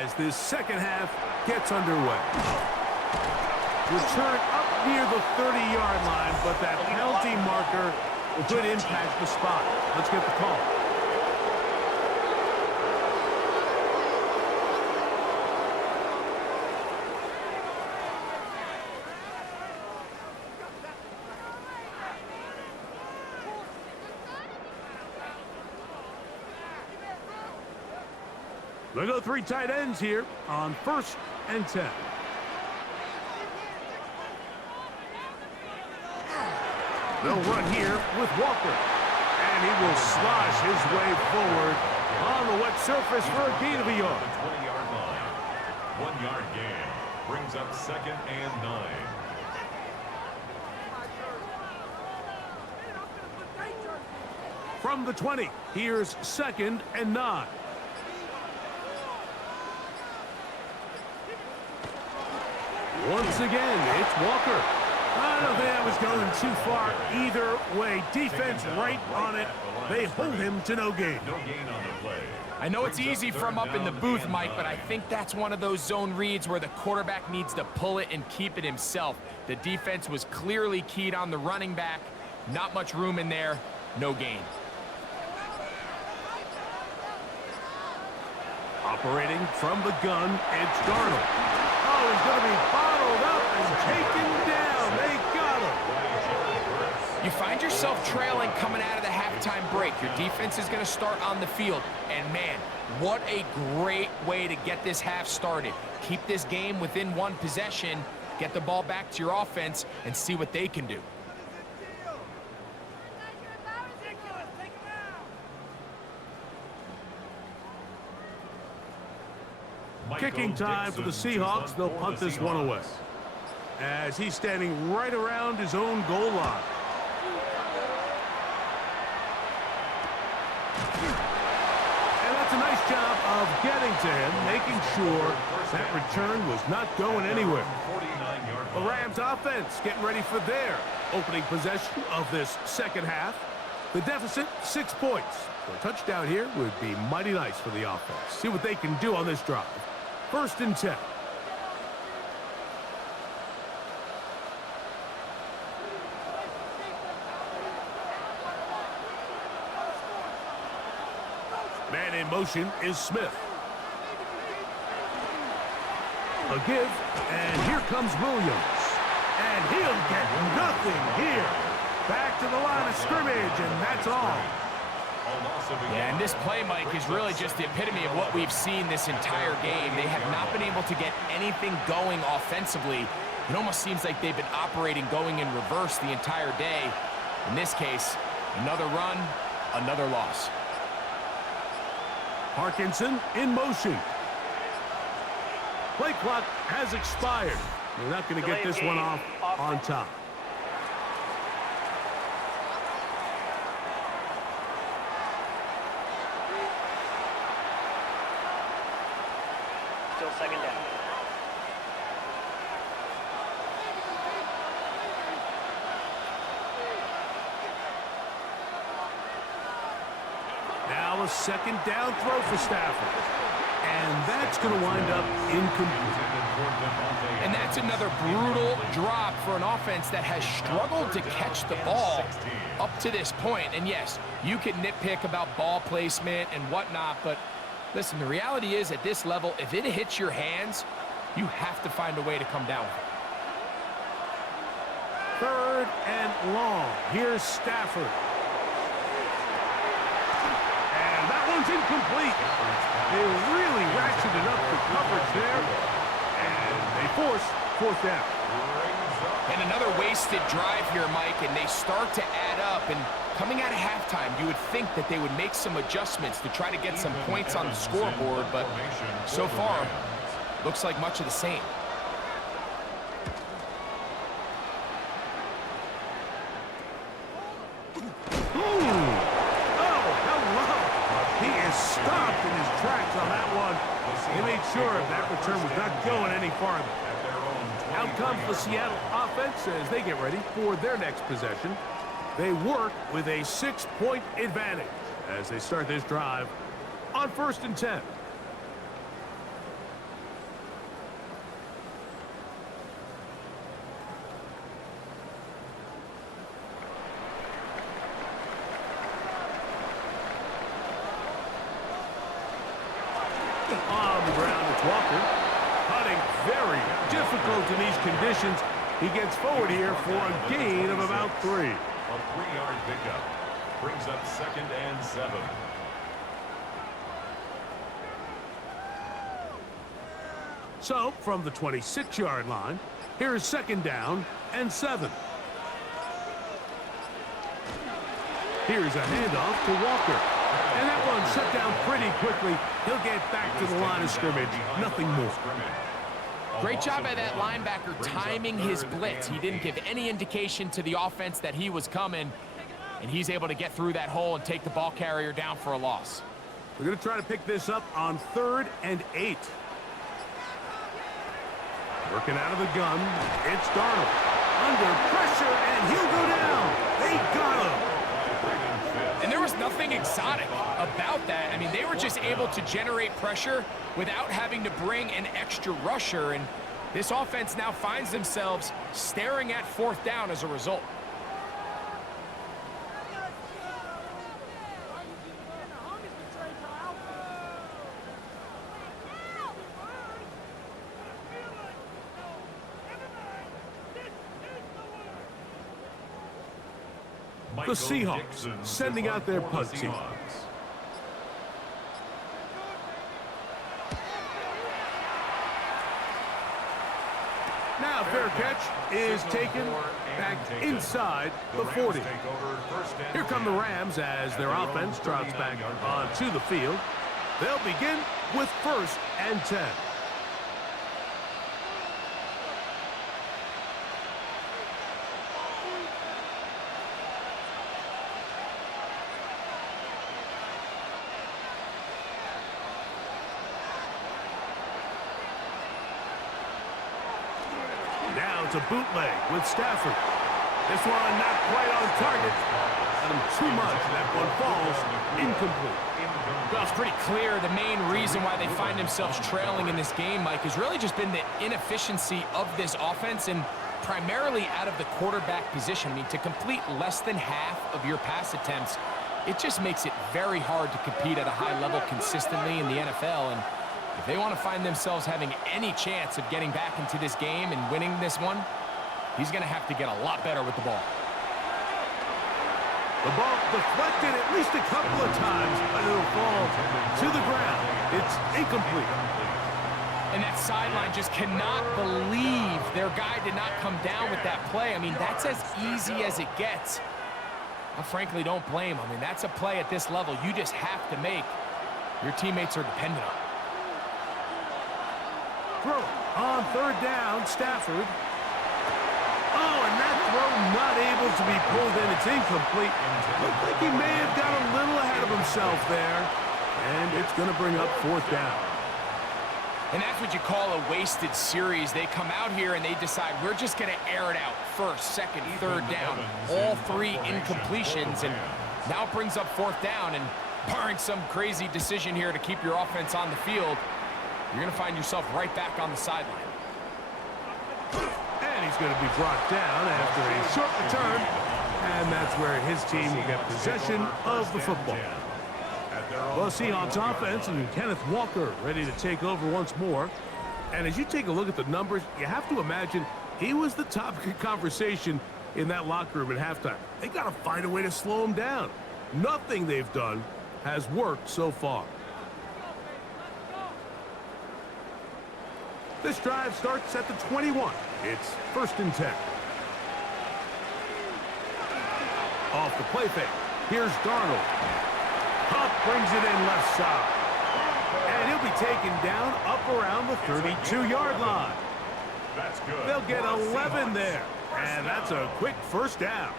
as this second half gets underway. Return up near the 30-yard line, but that penalty marker could impact the spot. Let's get the call. They go 3 tight ends here on 1st and 10. They'll run here with Walker. And he will slosh his way forward on the wet surface for a gain of a yard. 20-yard line. 1-yard gain. Brings up 2nd and 9. From the 20, here's 2nd and 9. Once again, it's Walker. I don't think that was going too far either way. Defense right on it. They hold him to no gain. No gain on the play. I know it's easy from up in the booth, Mike, but I think that's one of those zone reads where the quarterback needs to pull it and keep it himself. The defense was clearly keyed on the running back. Not much room in there. No gain. Operating from the gun, it's Darnold. Oh, he's going to be bottled up and taken down. They got him. You find yourself trailing coming out of the halftime break. Your defense is going to start on the field. And, man, what a great way to get this half started. Keep this game within one possession, get the ball back to your offense, and see what they can do. Kicking time for the Seahawks. They'll punt this one away as he's standing right around his own goal line. And that's a nice job of getting to him, making sure that return was not going anywhere. The Rams offense getting ready for their opening possession of this second half. The deficit, 6 points. So a touchdown here would be mighty nice for the offense. See what they can do on this drive. 1st and 10. Man in motion is Smith. A give, and here comes Williams. And he'll get nothing here. Back to the line of scrimmage, and that's all. Yeah, and this play, Mike, is really just the epitome of what we've seen this entire game. They have not been able to get anything going offensively. It almost seems like they've been operating going in reverse the entire day. In this case, another run, another loss. Parkinson in motion. Play clock has expired. They're not going to get this one off on top. Still 2nd down. Now Now a second down throw for Stafford. And that's going to wind up incomplete. And that's another brutal drop for an offense that has struggled to catch the ball up to this point. And yes, you can nitpick about ball placement and whatnot, but listen, the reality is at this level, if it hits your hands, you have to find a way to come down with it. Third and long. Here's Stafford. And that one's incomplete. They really ratcheted up the coverage there. And they force fourth down. And another wasted drive here, Mike, and they start to add up. And coming out of halftime, you would think that they would make some adjustments to try to get some points on the scoreboard, but so far, looks like much of the same. Stopped in his tracks on that one. He made sure that return was not going any farther. Out comes the Seattle offense as they get ready for their next possession. They work with a 6-point advantage as they start this drive on 1st and 10. On the ground, it's Walker. Putting very difficult in these conditions. He gets forward here for a gain of about 3. A 3-yard pickup brings up 2nd and 7. So, from the 26-yard line, here is 2nd down and 7. Here's a handoff to Walker. And that one shut down pretty quickly. He'll get back to the line of scrimmage. Nothing more. Great job by that linebacker timing his blitz. He didn't give any indication to the offense that he was coming, and he's able to get through that hole and take the ball carrier down for a loss. We're going to try to pick this up on 3rd and 8. Working out of the gun, it's Darnold. Under pressure, and he'll go down. They got him. And there was nothing exotic about that. I mean, they were just able to generate pressure without having to bring an extra rusher, and this offense now finds themselves staring at 4th down as a result. The Seahawks sending out their punt team. Now fair catch is taken back inside the 40. Here come the Rams as their offense trots back onto the field. They'll begin with 1st and 10. Now it's a bootleg with Stafford. This one not quite on target. Let him too much. That one falls incomplete. Well, it's pretty clear the main reason why they find themselves trailing in this game, Mike, has really just been the inefficiency of this offense and primarily out of the quarterback position. I mean, to complete less than half of your pass attempts, it just makes it very hard to compete at a high level consistently in the NFL. And if they want to find themselves having any chance of getting back into this game and winning this one, he's going to have to get a lot better with the ball. The ball deflected at least a couple of times, but it'll fall to the ground. It's incomplete. And that sideline just cannot believe their guy did not come down with that play. I mean, that's as easy as it gets. I frankly don't blame him. I mean, that's a play at this level you just have to make. Your teammates are dependent on it. Throw on 3rd down, Stafford. Oh, and that throw not able to be pulled in. It's incomplete. Looked like he may have got a little ahead of himself there. And it's going to bring up 4th down. And that's what you call a wasted series. They come out here and they decide we're just going to air it out. 1st, 2nd, 3rd down. All 3 incompletions. And now it brings up 4th down. And barring some crazy decision here to keep your offense on the field, you're going to find yourself right back on the sideline. And he's going to be brought down after a short return. And that's where his team will get possession of the football. Well, Seahawks offense and Kenneth Walker ready to take over once more. And as you take a look at the numbers, you have to imagine he was the topic of conversation in that locker room at halftime. They got to find a way to slow him down. Nothing they've done has worked so far. This drive starts at the 21. It's 1st and 10. Off the play fake. Here's Darnold. Hupp brings it in left side. And he'll be taken down up around the 32-yard line. That's good. They'll get 11 there. And that's a quick first down.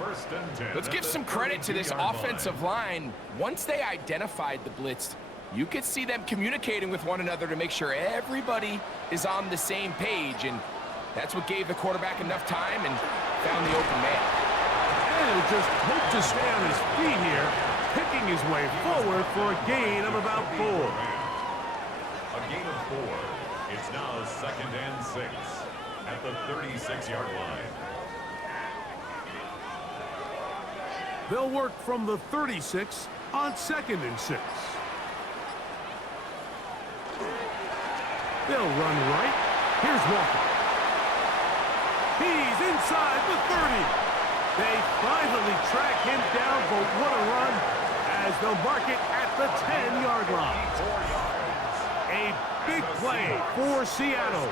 1st and 10. Let's give some credit to this offensive line. Once they identified the blitz, you could see them communicating with one another to make sure everybody is on the same page. And that's what gave the quarterback enough time and found the open man. And he'll just hope to stay on his feet here, picking his way forward for a gain of about 4. A gain of 4. It's now 2nd and 6 at the 36-yard line. They'll work from the 36 on 2nd and 6. They'll run right. Here's Walker. He's inside the 30. They finally track him down, but what a run as they'll mark it at the 10-yard line. A big play for Seattle.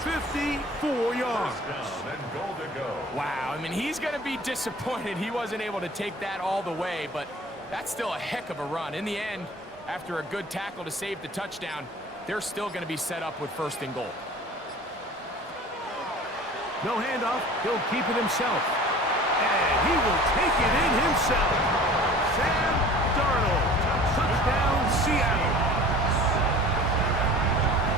54 yards. Wow, I mean, he's going to be disappointed he wasn't able to take that all the way, but that's still a heck of a run. In the end, after a good tackle to save the touchdown, they're still going to be set up with 1st and goal. No handoff. He'll keep it himself. And he will take it in himself. Sam Darnold. Touchdown, Seattle.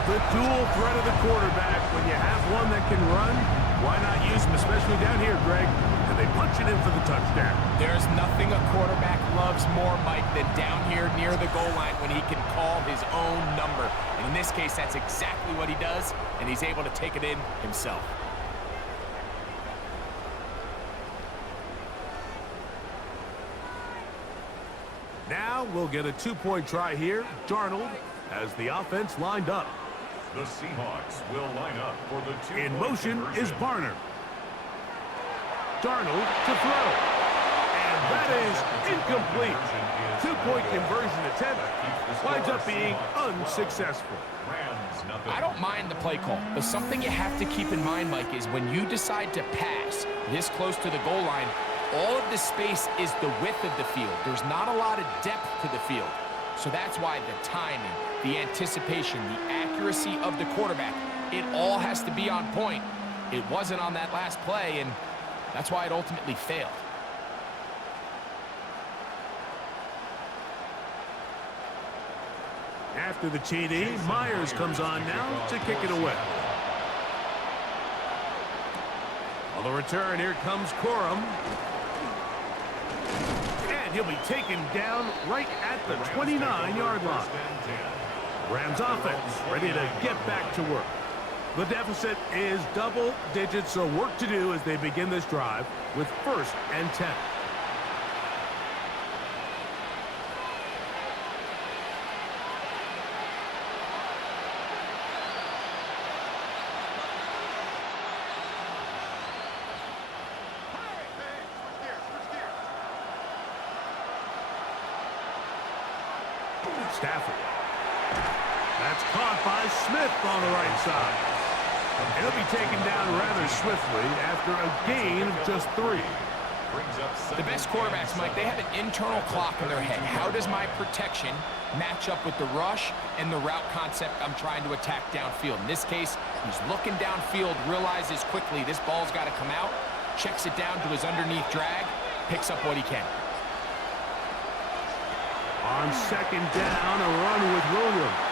The dual threat of the quarterback. When you have one that can run, why not use him, especially down here, Greg? And they punch it in for the touchdown. There's nothing a quarterback loves more, Mike, than down here near the goal line when he can call his own number. And in this case, that's exactly what he does, and he's able to take it in himself. Now we'll get a 2-point try here. Darnold has the offense lined up. The Seahawks will line up for the 2-point In motion conversion. is Barner. Darnold to throw. And that is incomplete. 2-point conversion attempt winds up being unsuccessful. I don't mind the play call, but something you have to keep in mind, Mike, is when you decide to pass this close to the goal line, all of the space is the width of the field. There's not a lot of depth to the field. So that's why the timing, the anticipation, the accuracy of the quarterback, it all has to be on point. It wasn't on that last play, and that's why it ultimately failed. After the TD, Myers comes on now to kick it away. On the return, here comes Corum. And he'll be taken down right at the 29-yard line. Rams offense ready to get back to work. The deficit is double digits, so work to do as they begin this drive with 1st and 10. Stafford. That's caught by Smith on the right side. He'll be taken down rather swiftly after a gain of just 3. The best quarterbacks, Mike, they have an internal clock in their head. How does my protection match up with the rush and the route concept I'm trying to attack downfield? In this case, he's looking downfield, realizes quickly this ball's got to come out, checks it down to his underneath drag, picks up what he can. On 2nd down, a run with Williams.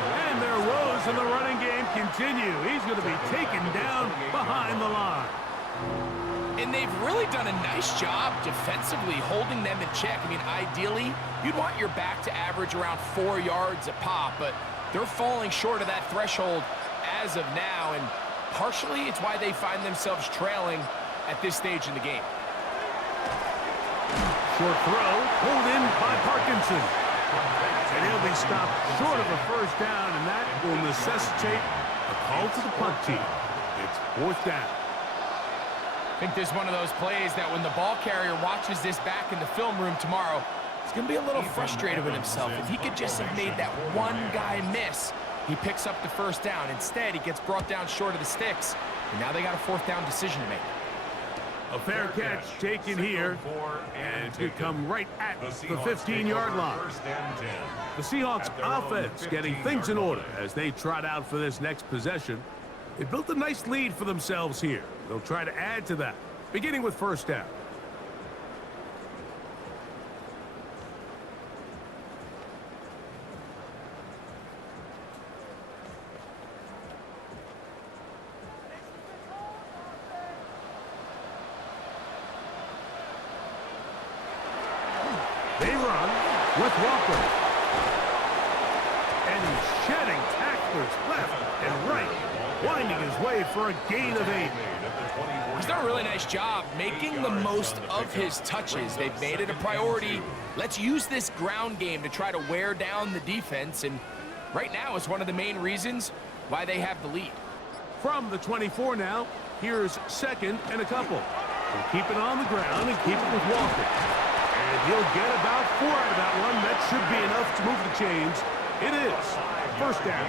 And their woes in the running game continue. He's going to be taken down behind the line. And they've really done a nice job defensively holding them in check. I mean, ideally, you'd want your back to average around 4 yards a pop, but they're falling short of that threshold as of now, and partially it's why they find themselves trailing at this stage in the game. Short throw, pulled in by Parkinson. And he'll be stopped short of a first down, and that will necessitate a call to the punt team. It's 4th down. I think this is one of those plays that when the ball carrier watches this back in the film room tomorrow, he's going to be a little frustrated with himself. If he could just have made that one guy miss, he picks up the first down. Instead, he gets brought down short of the sticks, and now they got a 4th down decision to make. A fair catch taken here, and it could come right at the 15-yard line. The Seahawks offense getting things in order as they trot out for this next possession. They built a nice lead for themselves here. They'll try to add to that, beginning with first down. They run with Walker. And he's shedding tacklers left and right, winding his way for a gain of 8. He's done a really nice job making the most of his touches. They've made it a priority. Let's use this ground game to try to wear down the defense, and right now it's one of the main reasons why they have the lead. From the 24 now, here's 2nd and a couple. We'll keep it on the ground and keep it with Walker. And he'll get about 4 out of that one. That should be enough to move the chains. It is 1st down.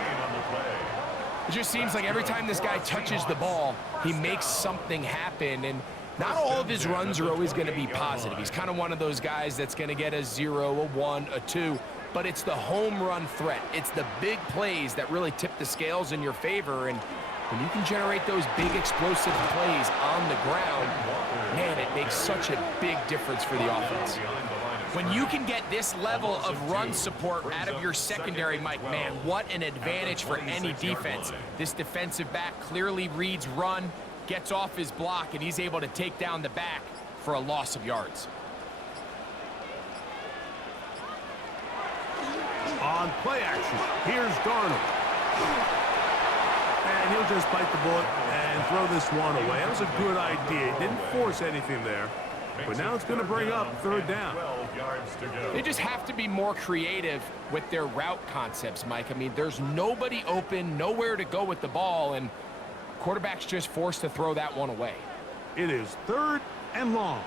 It just seems like every time this guy touches the ball, he makes something happen, and not all of his runs are always going to be positive. He's kind of one of those guys that's going to get a 0, a 1, a 2, but it's the home run threat. It's the big plays that really tip the scales in your favor, and when you can generate those big explosive plays on the ground, man, it makes such a big difference for the offense. When you can get this level of run support out of your secondary, Mike, man, what an advantage for any defense. This defensive back clearly reads run, gets off his block, and he's able to take down the back for a loss of yards. On play action, here's Darnold. And he'll just bite the bullet and throw this one away. That was a good idea. He didn't force anything there. But now it's going to bring up 3rd down. They just have to be more creative with their route concepts, Mike. I mean, there's nobody open, nowhere to go with the ball, and quarterback's just forced to throw that one away. It is 3rd and long.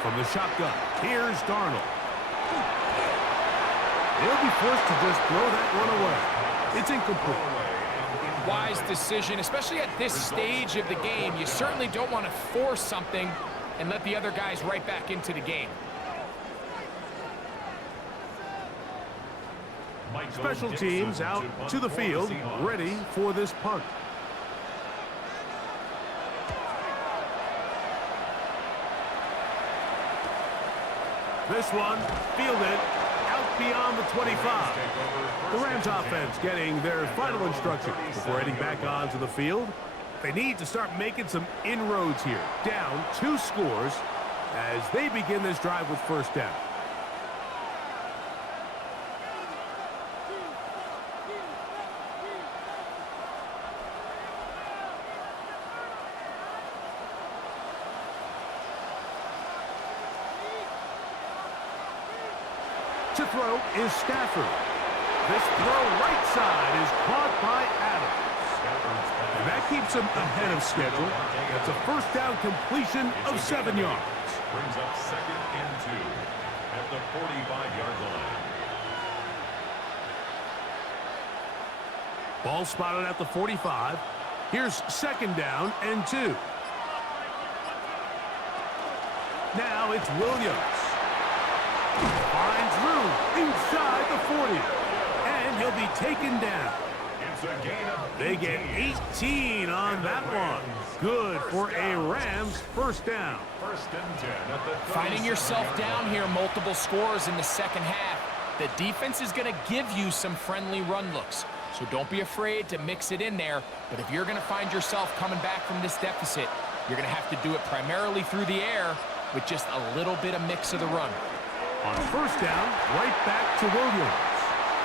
From the shotgun, here's Darnold. He'll be forced to just throw that one away. It's incomplete. Wise decision, especially at this stage of the game. You certainly don't want to force something and let the other guys right back into the game. Special teams out to the field, ready for this punt. This one fielded out beyond the 25. The Rams offense getting their final instructions before heading back onto the field. They need to start making some inroads here. Down 2 scores as they begin this drive with first down. To throw is Stafford. This throw right side is caught by Adams. And that keeps him ahead of schedule. That's a first down completion of 7 yards. Brings up 2nd and 2 at the 45-yard line. Ball spotted at the 45. Here's 2nd down and 2. Now it's Williams. Finds room inside the 40. And he'll be taken down. They get 18 on that one. Good for a Rams first down. 1st and 10 at the Finding yourself down here, multiple scores in the second half. The defense is going to give you some friendly run looks. So don't be afraid to mix it in there. But if you're going to find yourself coming back from this deficit, you're going to have to do it primarily through the air with just a little bit of mix of the run. On first down, right back to Williams.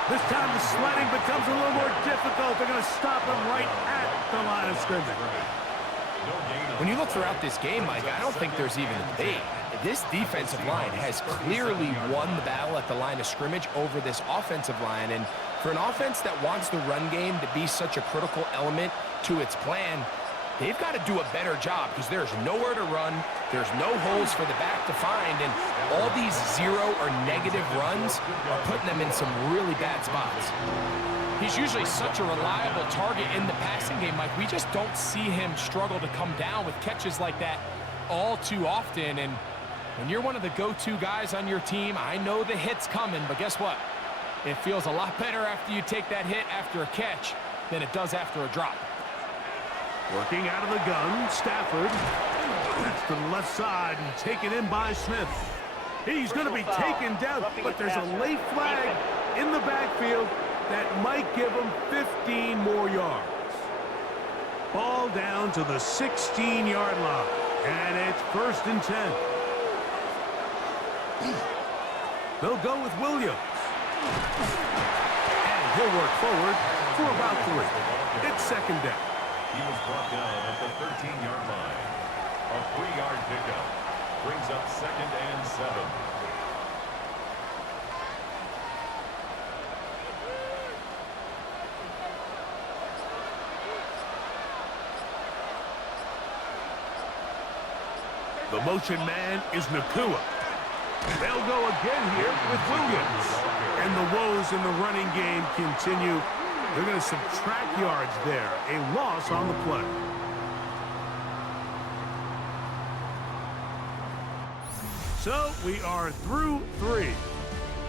This time the sledding becomes a little more difficult. They're going to stop him right at the line of scrimmage. When you look throughout this game, Mike, I don't think there's even a debate. This defensive line has clearly won the battle at the line of scrimmage over this offensive line. And for an offense that wants the run game to be such a critical element to its plan, they've got to do a better job because there's nowhere to run. There's no holes for the back to find. And all these zero or negative runs are putting them in some really bad spots. He's usually such a reliable target in the passing game, Mike. We just don't see him struggle to come down with catches like that all too often. And when you're one of the go-to guys on your team, I know the hit's coming, but guess what? It feels a lot better after you take that hit after a catch than it does after a drop. Working out of the gun, Stafford. That's to the left side and taken in by Smith. He's going to be taken down, but there's a late flag in the backfield that might give him 15 more yards. Ball down to the 16-yard line, and it's 1st and 10. They'll go with Williams. And he'll work forward for about 3. It's 2nd down. He was brought down at the 13-yard line. A 3-yard pickup brings up 2nd and 7. The motion man is Nakua. They'll go again here with Williams. And the woes in the running game continue. They're going to subtract yards there. A loss on the play. So we are through 3.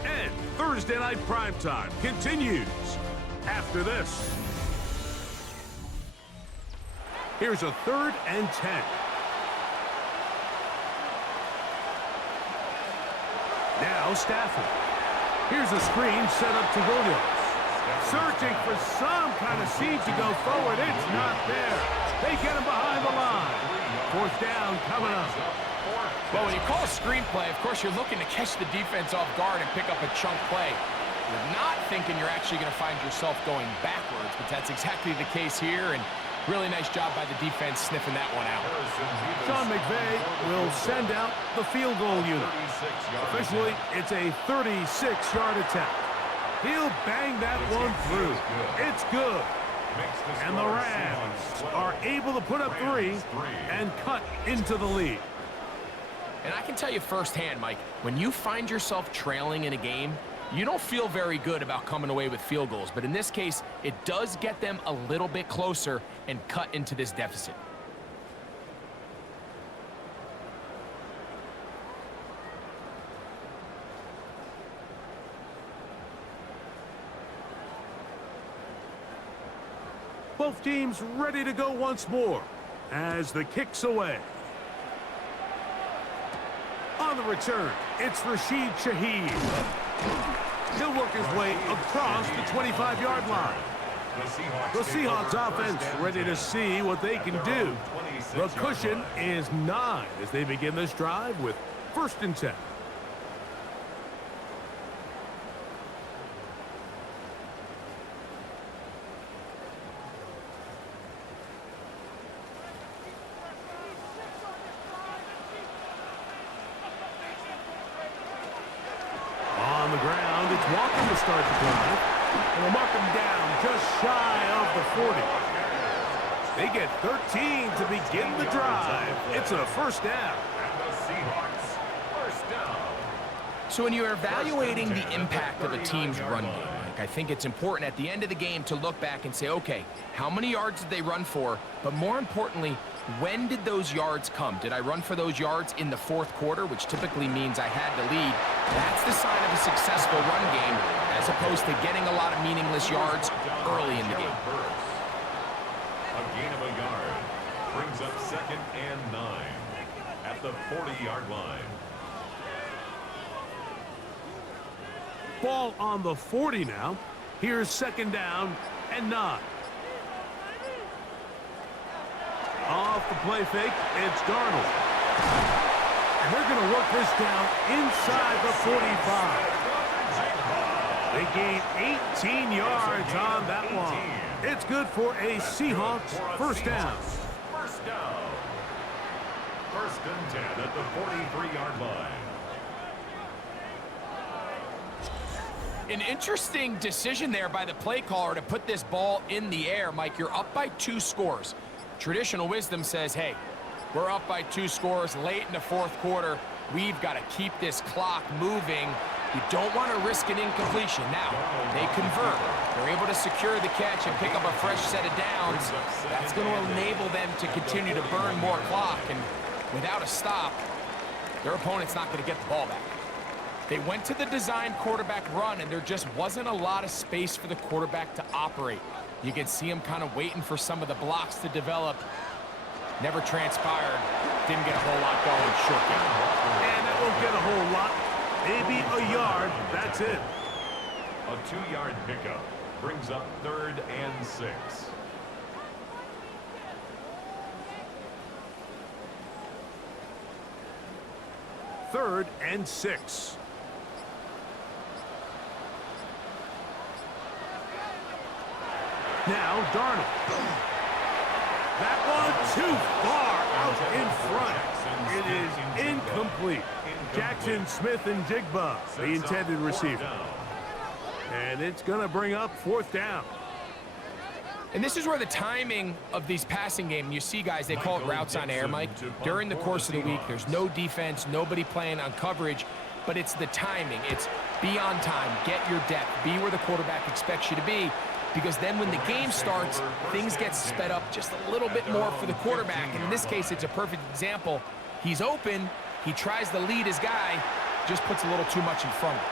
And Thursday Night Primetime continues after this. Here's a 3rd and 10. Now Stafford. Here's a screen set up to Williams. Searching for some kind of seed to go forward. It's not there. They get him behind the line. 4th down coming up. Well, when you call a screenplay, of course, you're looking to catch the defense off guard and pick up a chunk play. You're not thinking you're actually going to find yourself going backwards, but that's exactly the case here, and really nice job by the defense sniffing that one out. Sean McVay will send out the field goal unit. Officially, it's a 36-yard attempt. He'll bang that one through. It's good. And the Rams are able to put up 3 and cut into the lead. And I can tell you firsthand, Mike, when you find yourself trailing in a game, you don't feel very good about coming away with field goals. But in this case, it does get them a little bit closer and cut into this deficit. Both teams ready to go once more as the kick's away. On the return, it's Rashid Shaheed. He'll work his way across the 25-yard line. The Seahawks offense ready to see what they can do. The cushion is 9 as they begin this drive with 1st and 10. On the ground, it's Walker to start the drive. And they'll mark him down just shy of the 40. They get 13 to begin the drive. It's a 1st down. And the Seahawks, 1st down. So when you're evaluating the impact of a team's run game, Mike, I think it's important at the end of the game to look back and say, okay, how many yards did they run for? But more importantly, when did those yards come? Did I run for those yards in the 4th quarter, which typically means I had to lead? That's the sign of a successful run game, as opposed to getting a lot of meaningless yards early in the game. A gain of a yard brings up 2nd and 9 at the 40-yard line. Ball on the 40 now. Here's 2nd down and 9. Off the play fake, it's Darnold. And they're going to work this down inside the 45. They gain 18 yards on that one. It's good for a Seahawks first down. First down. First and 10 at the 43-yard line. An interesting decision there by the play caller to put this ball in the air. Mike, you're up by 2 scores. Traditional wisdom says, hey, we're up by 2 scores late in the fourth quarter. We've got to keep this clock moving. You don't want to risk an incompletion. Now, they convert. They're able to secure the catch and pick up a fresh set of downs. That's going to enable them to continue to burn more clock. And without a stop, their opponent's not going to get the ball back. They went to the design quarterback run, and there just wasn't a lot of space for the quarterback to operate. You can see him kind of waiting for some of the blocks to develop. Never transpired. Didn't get a whole lot going. Short game. And that won't get a whole lot. Maybe a yard. That's it. A 2-yard pickup brings up 3rd and 6. Third and 6. Now Darnold. That one too far out in front. It is incomplete. Jackson Smith and Jigba, the intended receiver. And it's going to bring up 4th down. And this is where the timing of these passing game, you see guys, they call it routes on air, Mike. During the course of the week, there's no defense, nobody playing on coverage, but it's the timing. It's be on time, get your depth, be where the quarterback expects you to be, because then when the game starts, things get sped up just a little bit more for the quarterback. And in this case, it's a perfect example. He's open, he tries to lead his guy, just puts a little too much in front of him.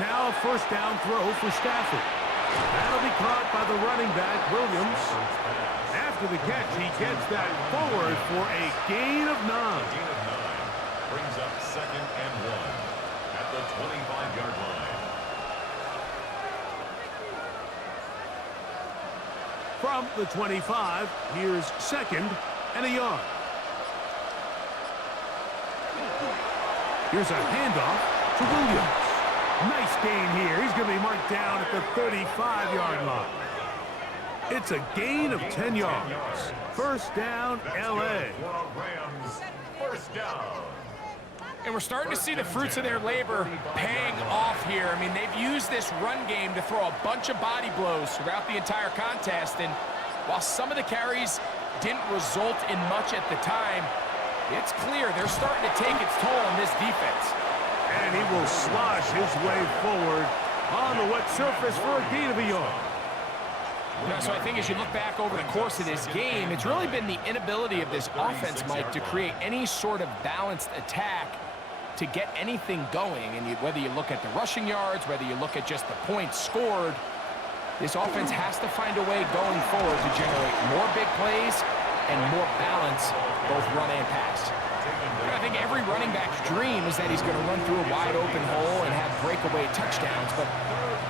Now a first down throw for Stafford. That'll be caught by the running back, Williams. After the catch, he gets that forward for a gain of 9. Gain of 9 brings up 2nd and 1 at the 25-yard line. From the 25, here's 2nd and a yard. Here's a handoff to Williams. Nice gain here. He's going to be marked down at the 35-yard line. It's a gain of 10 yards. First down, L.A. First down. And we're starting to see the fruits of their labor paying off here. I mean, they've used this run game to throw a bunch of body blows throughout the entire contest. And while some of the carries didn't result in much at the time, it's clear they're starting to take its toll on this defense. And he will slosh his way forward on the wet surface for a gain of a yard. So I think as you look back over the course of this game, it's really been the inability of this offense, Mike, to create any sort of balanced attack to get anything going. And whether you look at the rushing yards, whether you look at just the points scored, this offense has to find a way going forward to generate more big plays and more balance, both run and pass. I think every running back's dream is that he's going to run through a wide open hole and have breakaway touchdowns, but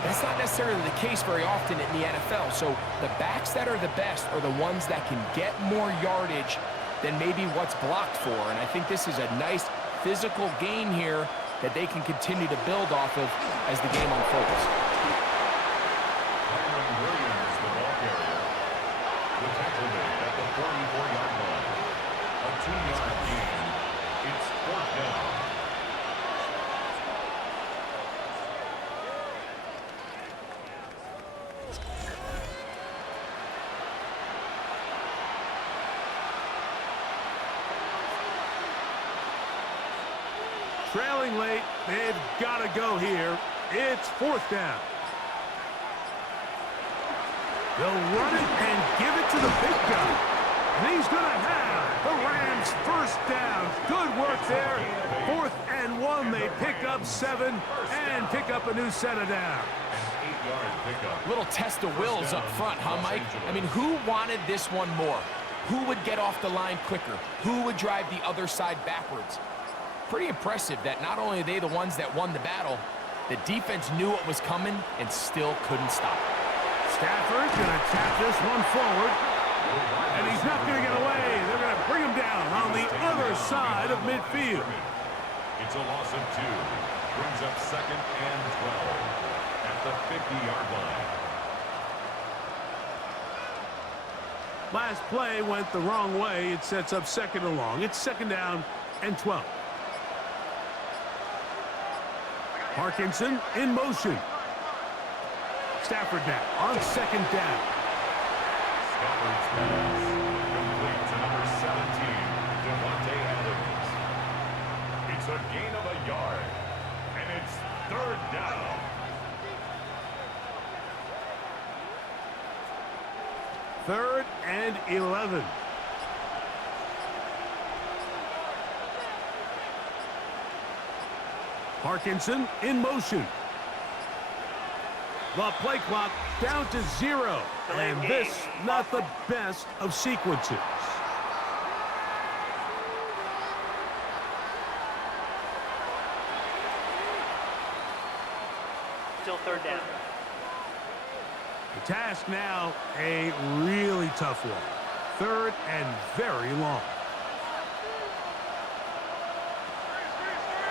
that's not necessarily the case very often in the NFL. So the backs that are the best are the ones that can get more yardage than maybe what's blocked for. And I think this is a nice physical gain here that they can continue to build off of as the game unfolds. The ball carrier. The tackle made at the 44-yard line. A 2-yard gain. It's 4th down. Trailing late, they've got to go here. It's 4th down. They'll run it and give it to the big guy. And he's going to have the Rams first down. Good work there. 4th and 1. They pick up 7 and pick up a new set of downs. Little test of wills up front, huh, Mike? I mean, who wanted this one more? Who would get off the line quicker? Who would drive the other side backwards? Pretty impressive that not only are they the ones that won the battle, the defense knew what was coming and still couldn't stop it. Stafford going to tap this one forward. And he's not going to get away. They're going to bring him down on the other side of midfield. It's a loss of 2. Brings up 2nd and 12 at the 50-yard line. Last play went the wrong way. It sets up 2nd and long. It's 2nd down and 12. Parkinson in motion. Stafford now on 2nd down. Stafford's pass complete to number 17, Devontae Adams. It's a gain of a yard, and it's 3rd down. Third and 11. Parkinson in motion. The play clock down to 0. And this, not the best of sequences. Still 3rd down. The task now, a really tough one. 3rd and very long.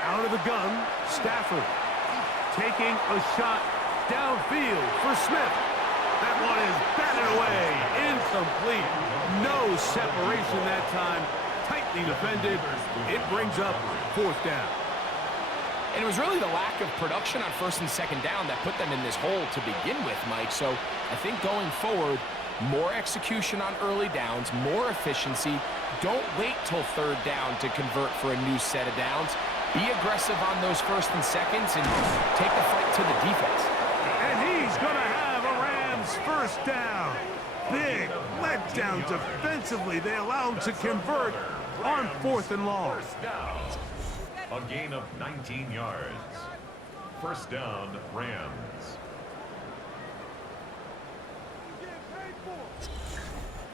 Out of the gun, Stafford taking a shot downfield for Smith. That one is batted away, incomplete. No separation that time, tightly defended. It brings up 4th down. And it was really the lack of production on 1st and 2nd down that put them in this hole to begin with, Mike. So I think going forward, more execution on early downs, more efficiency. Don't wait till 3rd down to convert for a new set of downs. Be aggressive on those 1st and 2nds and take the fight to the defense. And he's going to have a Rams first down. Big letdown defensively. They allow him to convert on 4th and long. A gain of 19 yards. 1st down, Rams.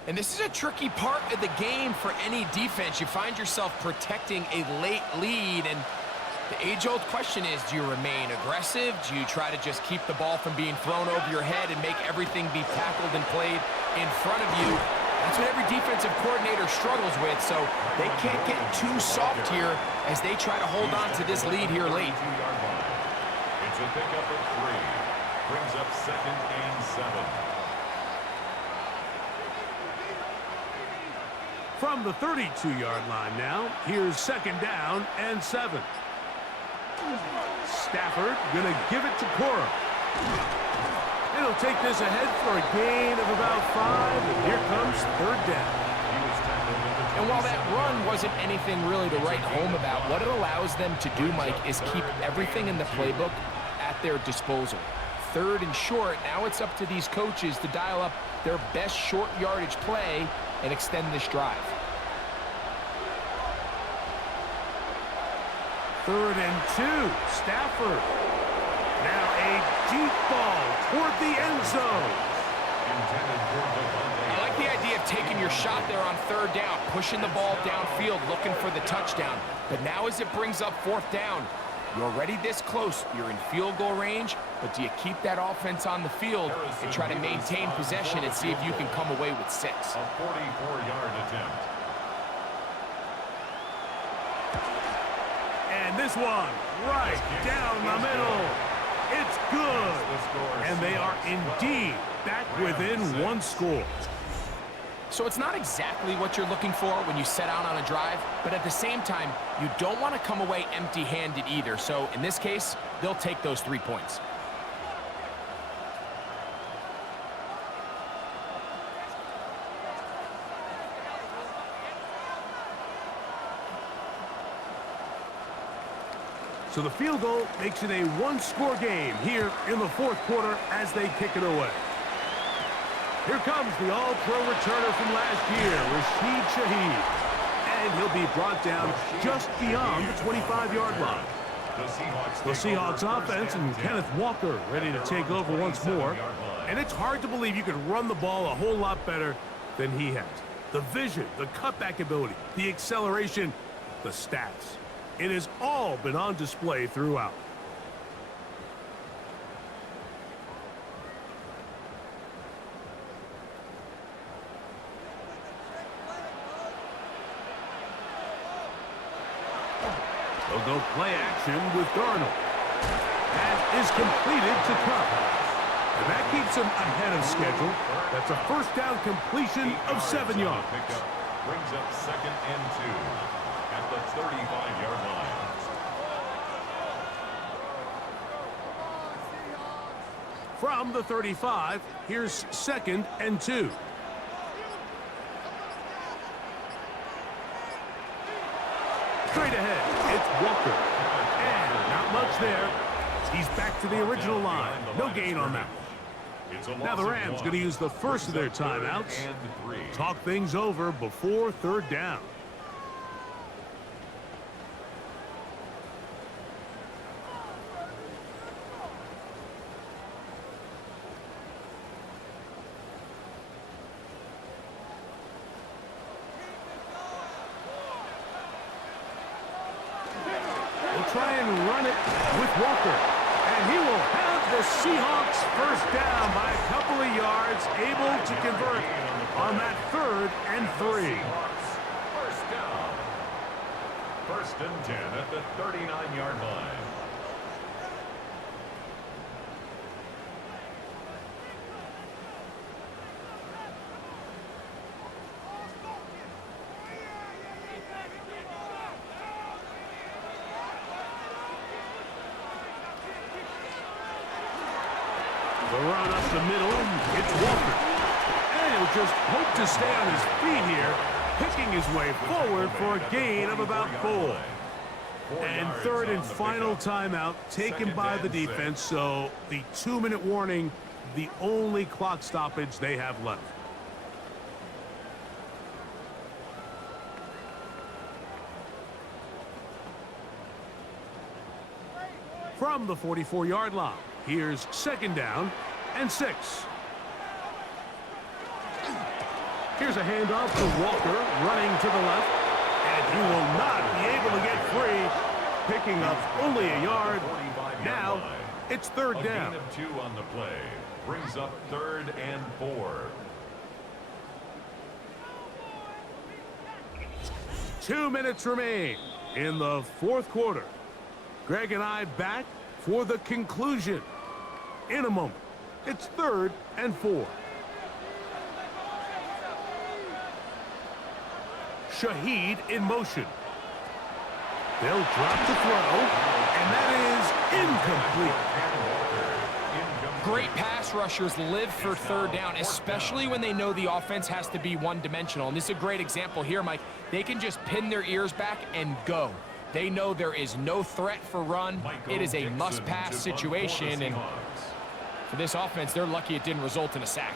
And this is a tricky part of the game for any defense. You find yourself protecting a late lead, and the age-old question is, do you remain aggressive? Do you try to just keep the ball from being thrown over your head and make everything be tackled and played in front of you? That's what every defensive coordinator struggles with, so they can't get too soft here as they try to hold on to this lead here late. It's a pickup of 3. Brings up 2nd and 7. From the 32-yard line now, here's 2nd down and 7. Stafford gonna give it to Cora. And he'll take this ahead for a gain of about 5, and here comes 3rd down. And while that run wasn't anything really to write home about, what it allows them to do, Mike, is keep everything in the playbook at their disposal. 3rd and short, now it's up to these coaches to dial up their best short yardage play and extend this drive. 3rd and 2, Stafford. Now a deep ball toward the end zone. I like the idea of taking your shot there on 3rd down, pushing the ball downfield, looking for the touchdown. But now as it brings up 4th down, you're already this close. You're in field goal range, but do you keep that offense on the field and try to maintain possession and see if you can come away with 6? A 44-yard attempt. And this one, right down the middle. It's good. And they are indeed back within 1 score. So it's not exactly what you're looking for when you set out on a drive, but at the same time, you don't want to come away empty-handed either. So in this case, they'll take those 3 points. So the field goal makes it a 1-score game here in the 4th quarter as they kick it away. Here comes the all-pro returner from last year, Rashid Shaheed. And he'll be brought down just beyond the 25-yard line. The Seahawks offense and Kenneth Walker ready to take over once more. And it's hard to believe you could run the ball a whole lot better than he has. The vision, the cutback ability, the acceleration, the stats. It has all been on display throughout. They'll go play action with Darnold. Pass is completed to Cup. And that keeps him ahead of schedule. That's a first down completion of 7 yards. Brings up 2nd and 2 at the 35-yard line. From the 35, here's 2nd and 2. Straight ahead, it's Walker. And not much there. He's back to the original line. No gain on that. Now the Rams going to use the first of their timeouts. Talk things over before 3rd down. Try and run it with Walker. And he will have the Seahawks first down by a couple of yards, able to convert on that 3rd and 3. First down. 1st and 10 at the 39-yard line. The run up the middle, it's Walker. And he'll just hope to stay on his feet here, picking his way forward for a gain of about 4. And 3rd and final timeout taken by the defense, so the 2-minute warning, the only clock stoppage they have left. From the 44-yard line, here's 2nd down and 6. Here's a handoff to Walker, running to the left, and he will not be able to get free, picking up only a yard. Now it's 3rd down. A gain of 2 on the play brings up 3rd and 4. 2 minutes remain in the 4th quarter. Greg and I back for the conclusion in a moment. It's 3rd and 4. Shaheed in motion. They'll drop the throw, and that is incomplete. Great pass rushers live for 3rd down, especially when they know the offense has to be one-dimensional. And this is a great example here, Mike. They can just pin their ears back and go. They know there is no threat for run. It is a must-pass situation, and for this offense, they're lucky it didn't result in a sack.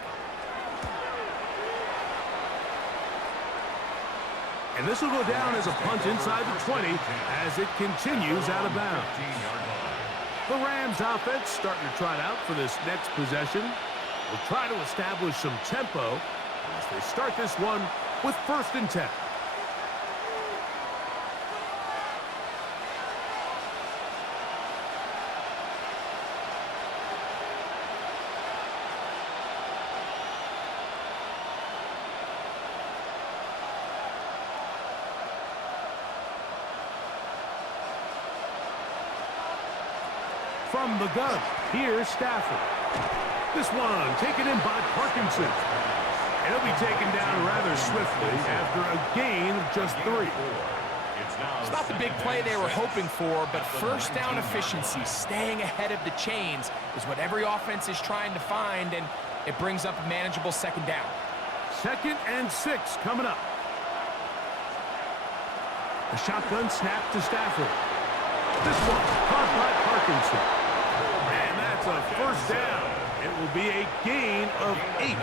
And this will go down as a punt inside the 20 as it continues out of bounds. The Rams offense starting to trot out for this next possession. Will try to establish some tempo as they start this one with 1st and 10. From the gun, here's Stafford. This one taken in by Parkinson. And he'll be taken down rather swiftly after a gain of just 3. It's not the big play they were hoping for, but first down efficiency, staying ahead of the chains, is what every offense is trying to find, and it brings up a manageable 2nd down. 2nd and 6 coming up. A shotgun snap to Stafford. This one caught by Parkinson. And that's a first down. It will be a gain of 8.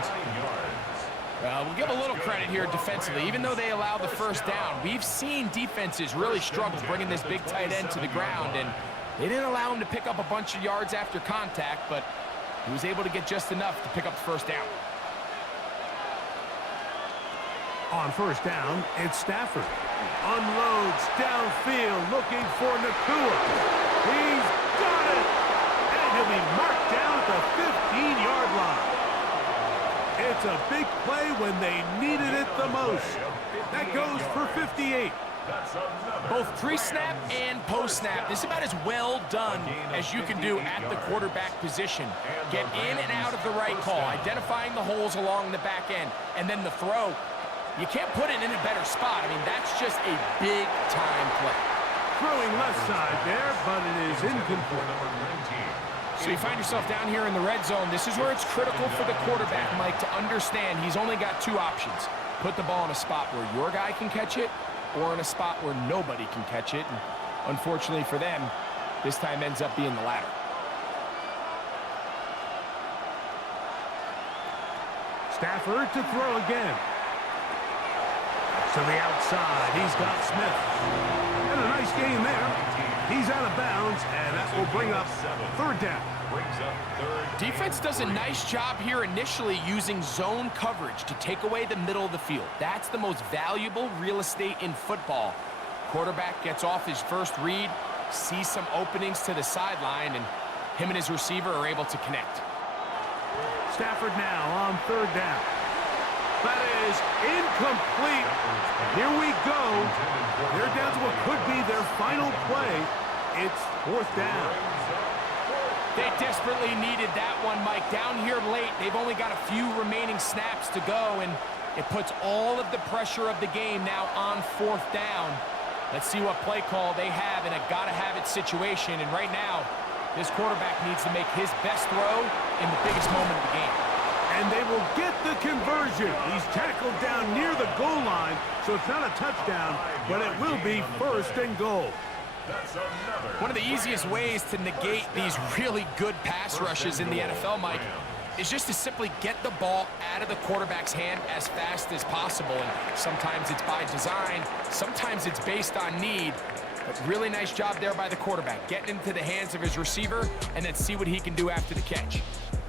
We'll give a little credit here defensively. Even though they allowed the first down, we've seen defenses really struggle bringing this big tight end to the ground, and they didn't allow him to pick up a bunch of yards after contact, but he was able to get just enough to pick up the first down. On first down, it's Stafford. Unloads downfield, looking for Nakua. He's got it! And he'll be marked down at the 15-yard line. It's a big play when they needed it the most. That goes for 58. Both pre-snap and post-snap, this is about as well done as you can do at the quarterback position. Get in and out of the right call, identifying the holes along the back end, and then the throw. You can't put it in a better spot. I mean, that's just a big-time play. Throwing left side there, but it is incomplete. So you find yourself down here in the red zone. This is where it's critical for the quarterback, Mike, to understand he's only got 2 options. Put the ball in a spot where your guy can catch it, or in a spot where nobody can catch it. And unfortunately for them, this time ends up being the latter. Stafford to throw again. To the outside, he's got Smith. And a nice gain there. He's out of bounds, and that will bring up third down. Defense does a nice job here initially using zone coverage to take away the middle of the field. That's the most valuable real estate in football. Quarterback gets off his first read, sees some openings to the sideline, and him and his receiver are able to connect. Stafford now on third down. That is incomplete. Here we go. They're down to what could be their final play. It's fourth down. They desperately needed that one, Mike. Down here late, they've only got a few remaining snaps to go, and it puts all of the pressure of the game now on fourth down. Let's see what play call they have in a gotta-have-it situation, and right now, this quarterback needs to make his best throw in the biggest moment of the game. And they will get the conversion. He's tackled down near the goal line, so it's not a touchdown, but it will be first and goal. One of the easiest ways to negate these really good pass rushes in the NFL, Mike, is just to simply get the ball out of the quarterback's hand as fast as possible. And sometimes it's by design, sometimes it's based on need. But really nice job there by the quarterback, getting into the hands of his receiver and then see what he can do after the catch.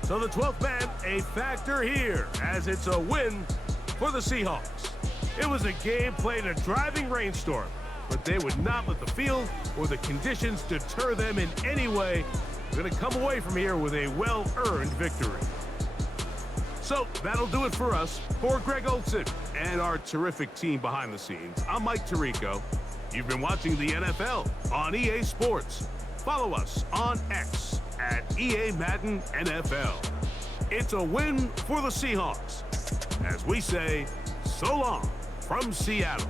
So the 12th man, a factor here, as it's a win for the Seahawks. It was a game played in a driving rainstorm, but they would not let the field or the conditions deter them in any way. They're going to come away from here with a well-earned victory. So that'll do it for us. For Greg Olson and our terrific team behind the scenes, I'm Mike Tirico. You've been watching the NFL on EA Sports. Follow us on X at EA Madden NFL. It's a win for the Seahawks. As we say, so long from Seattle.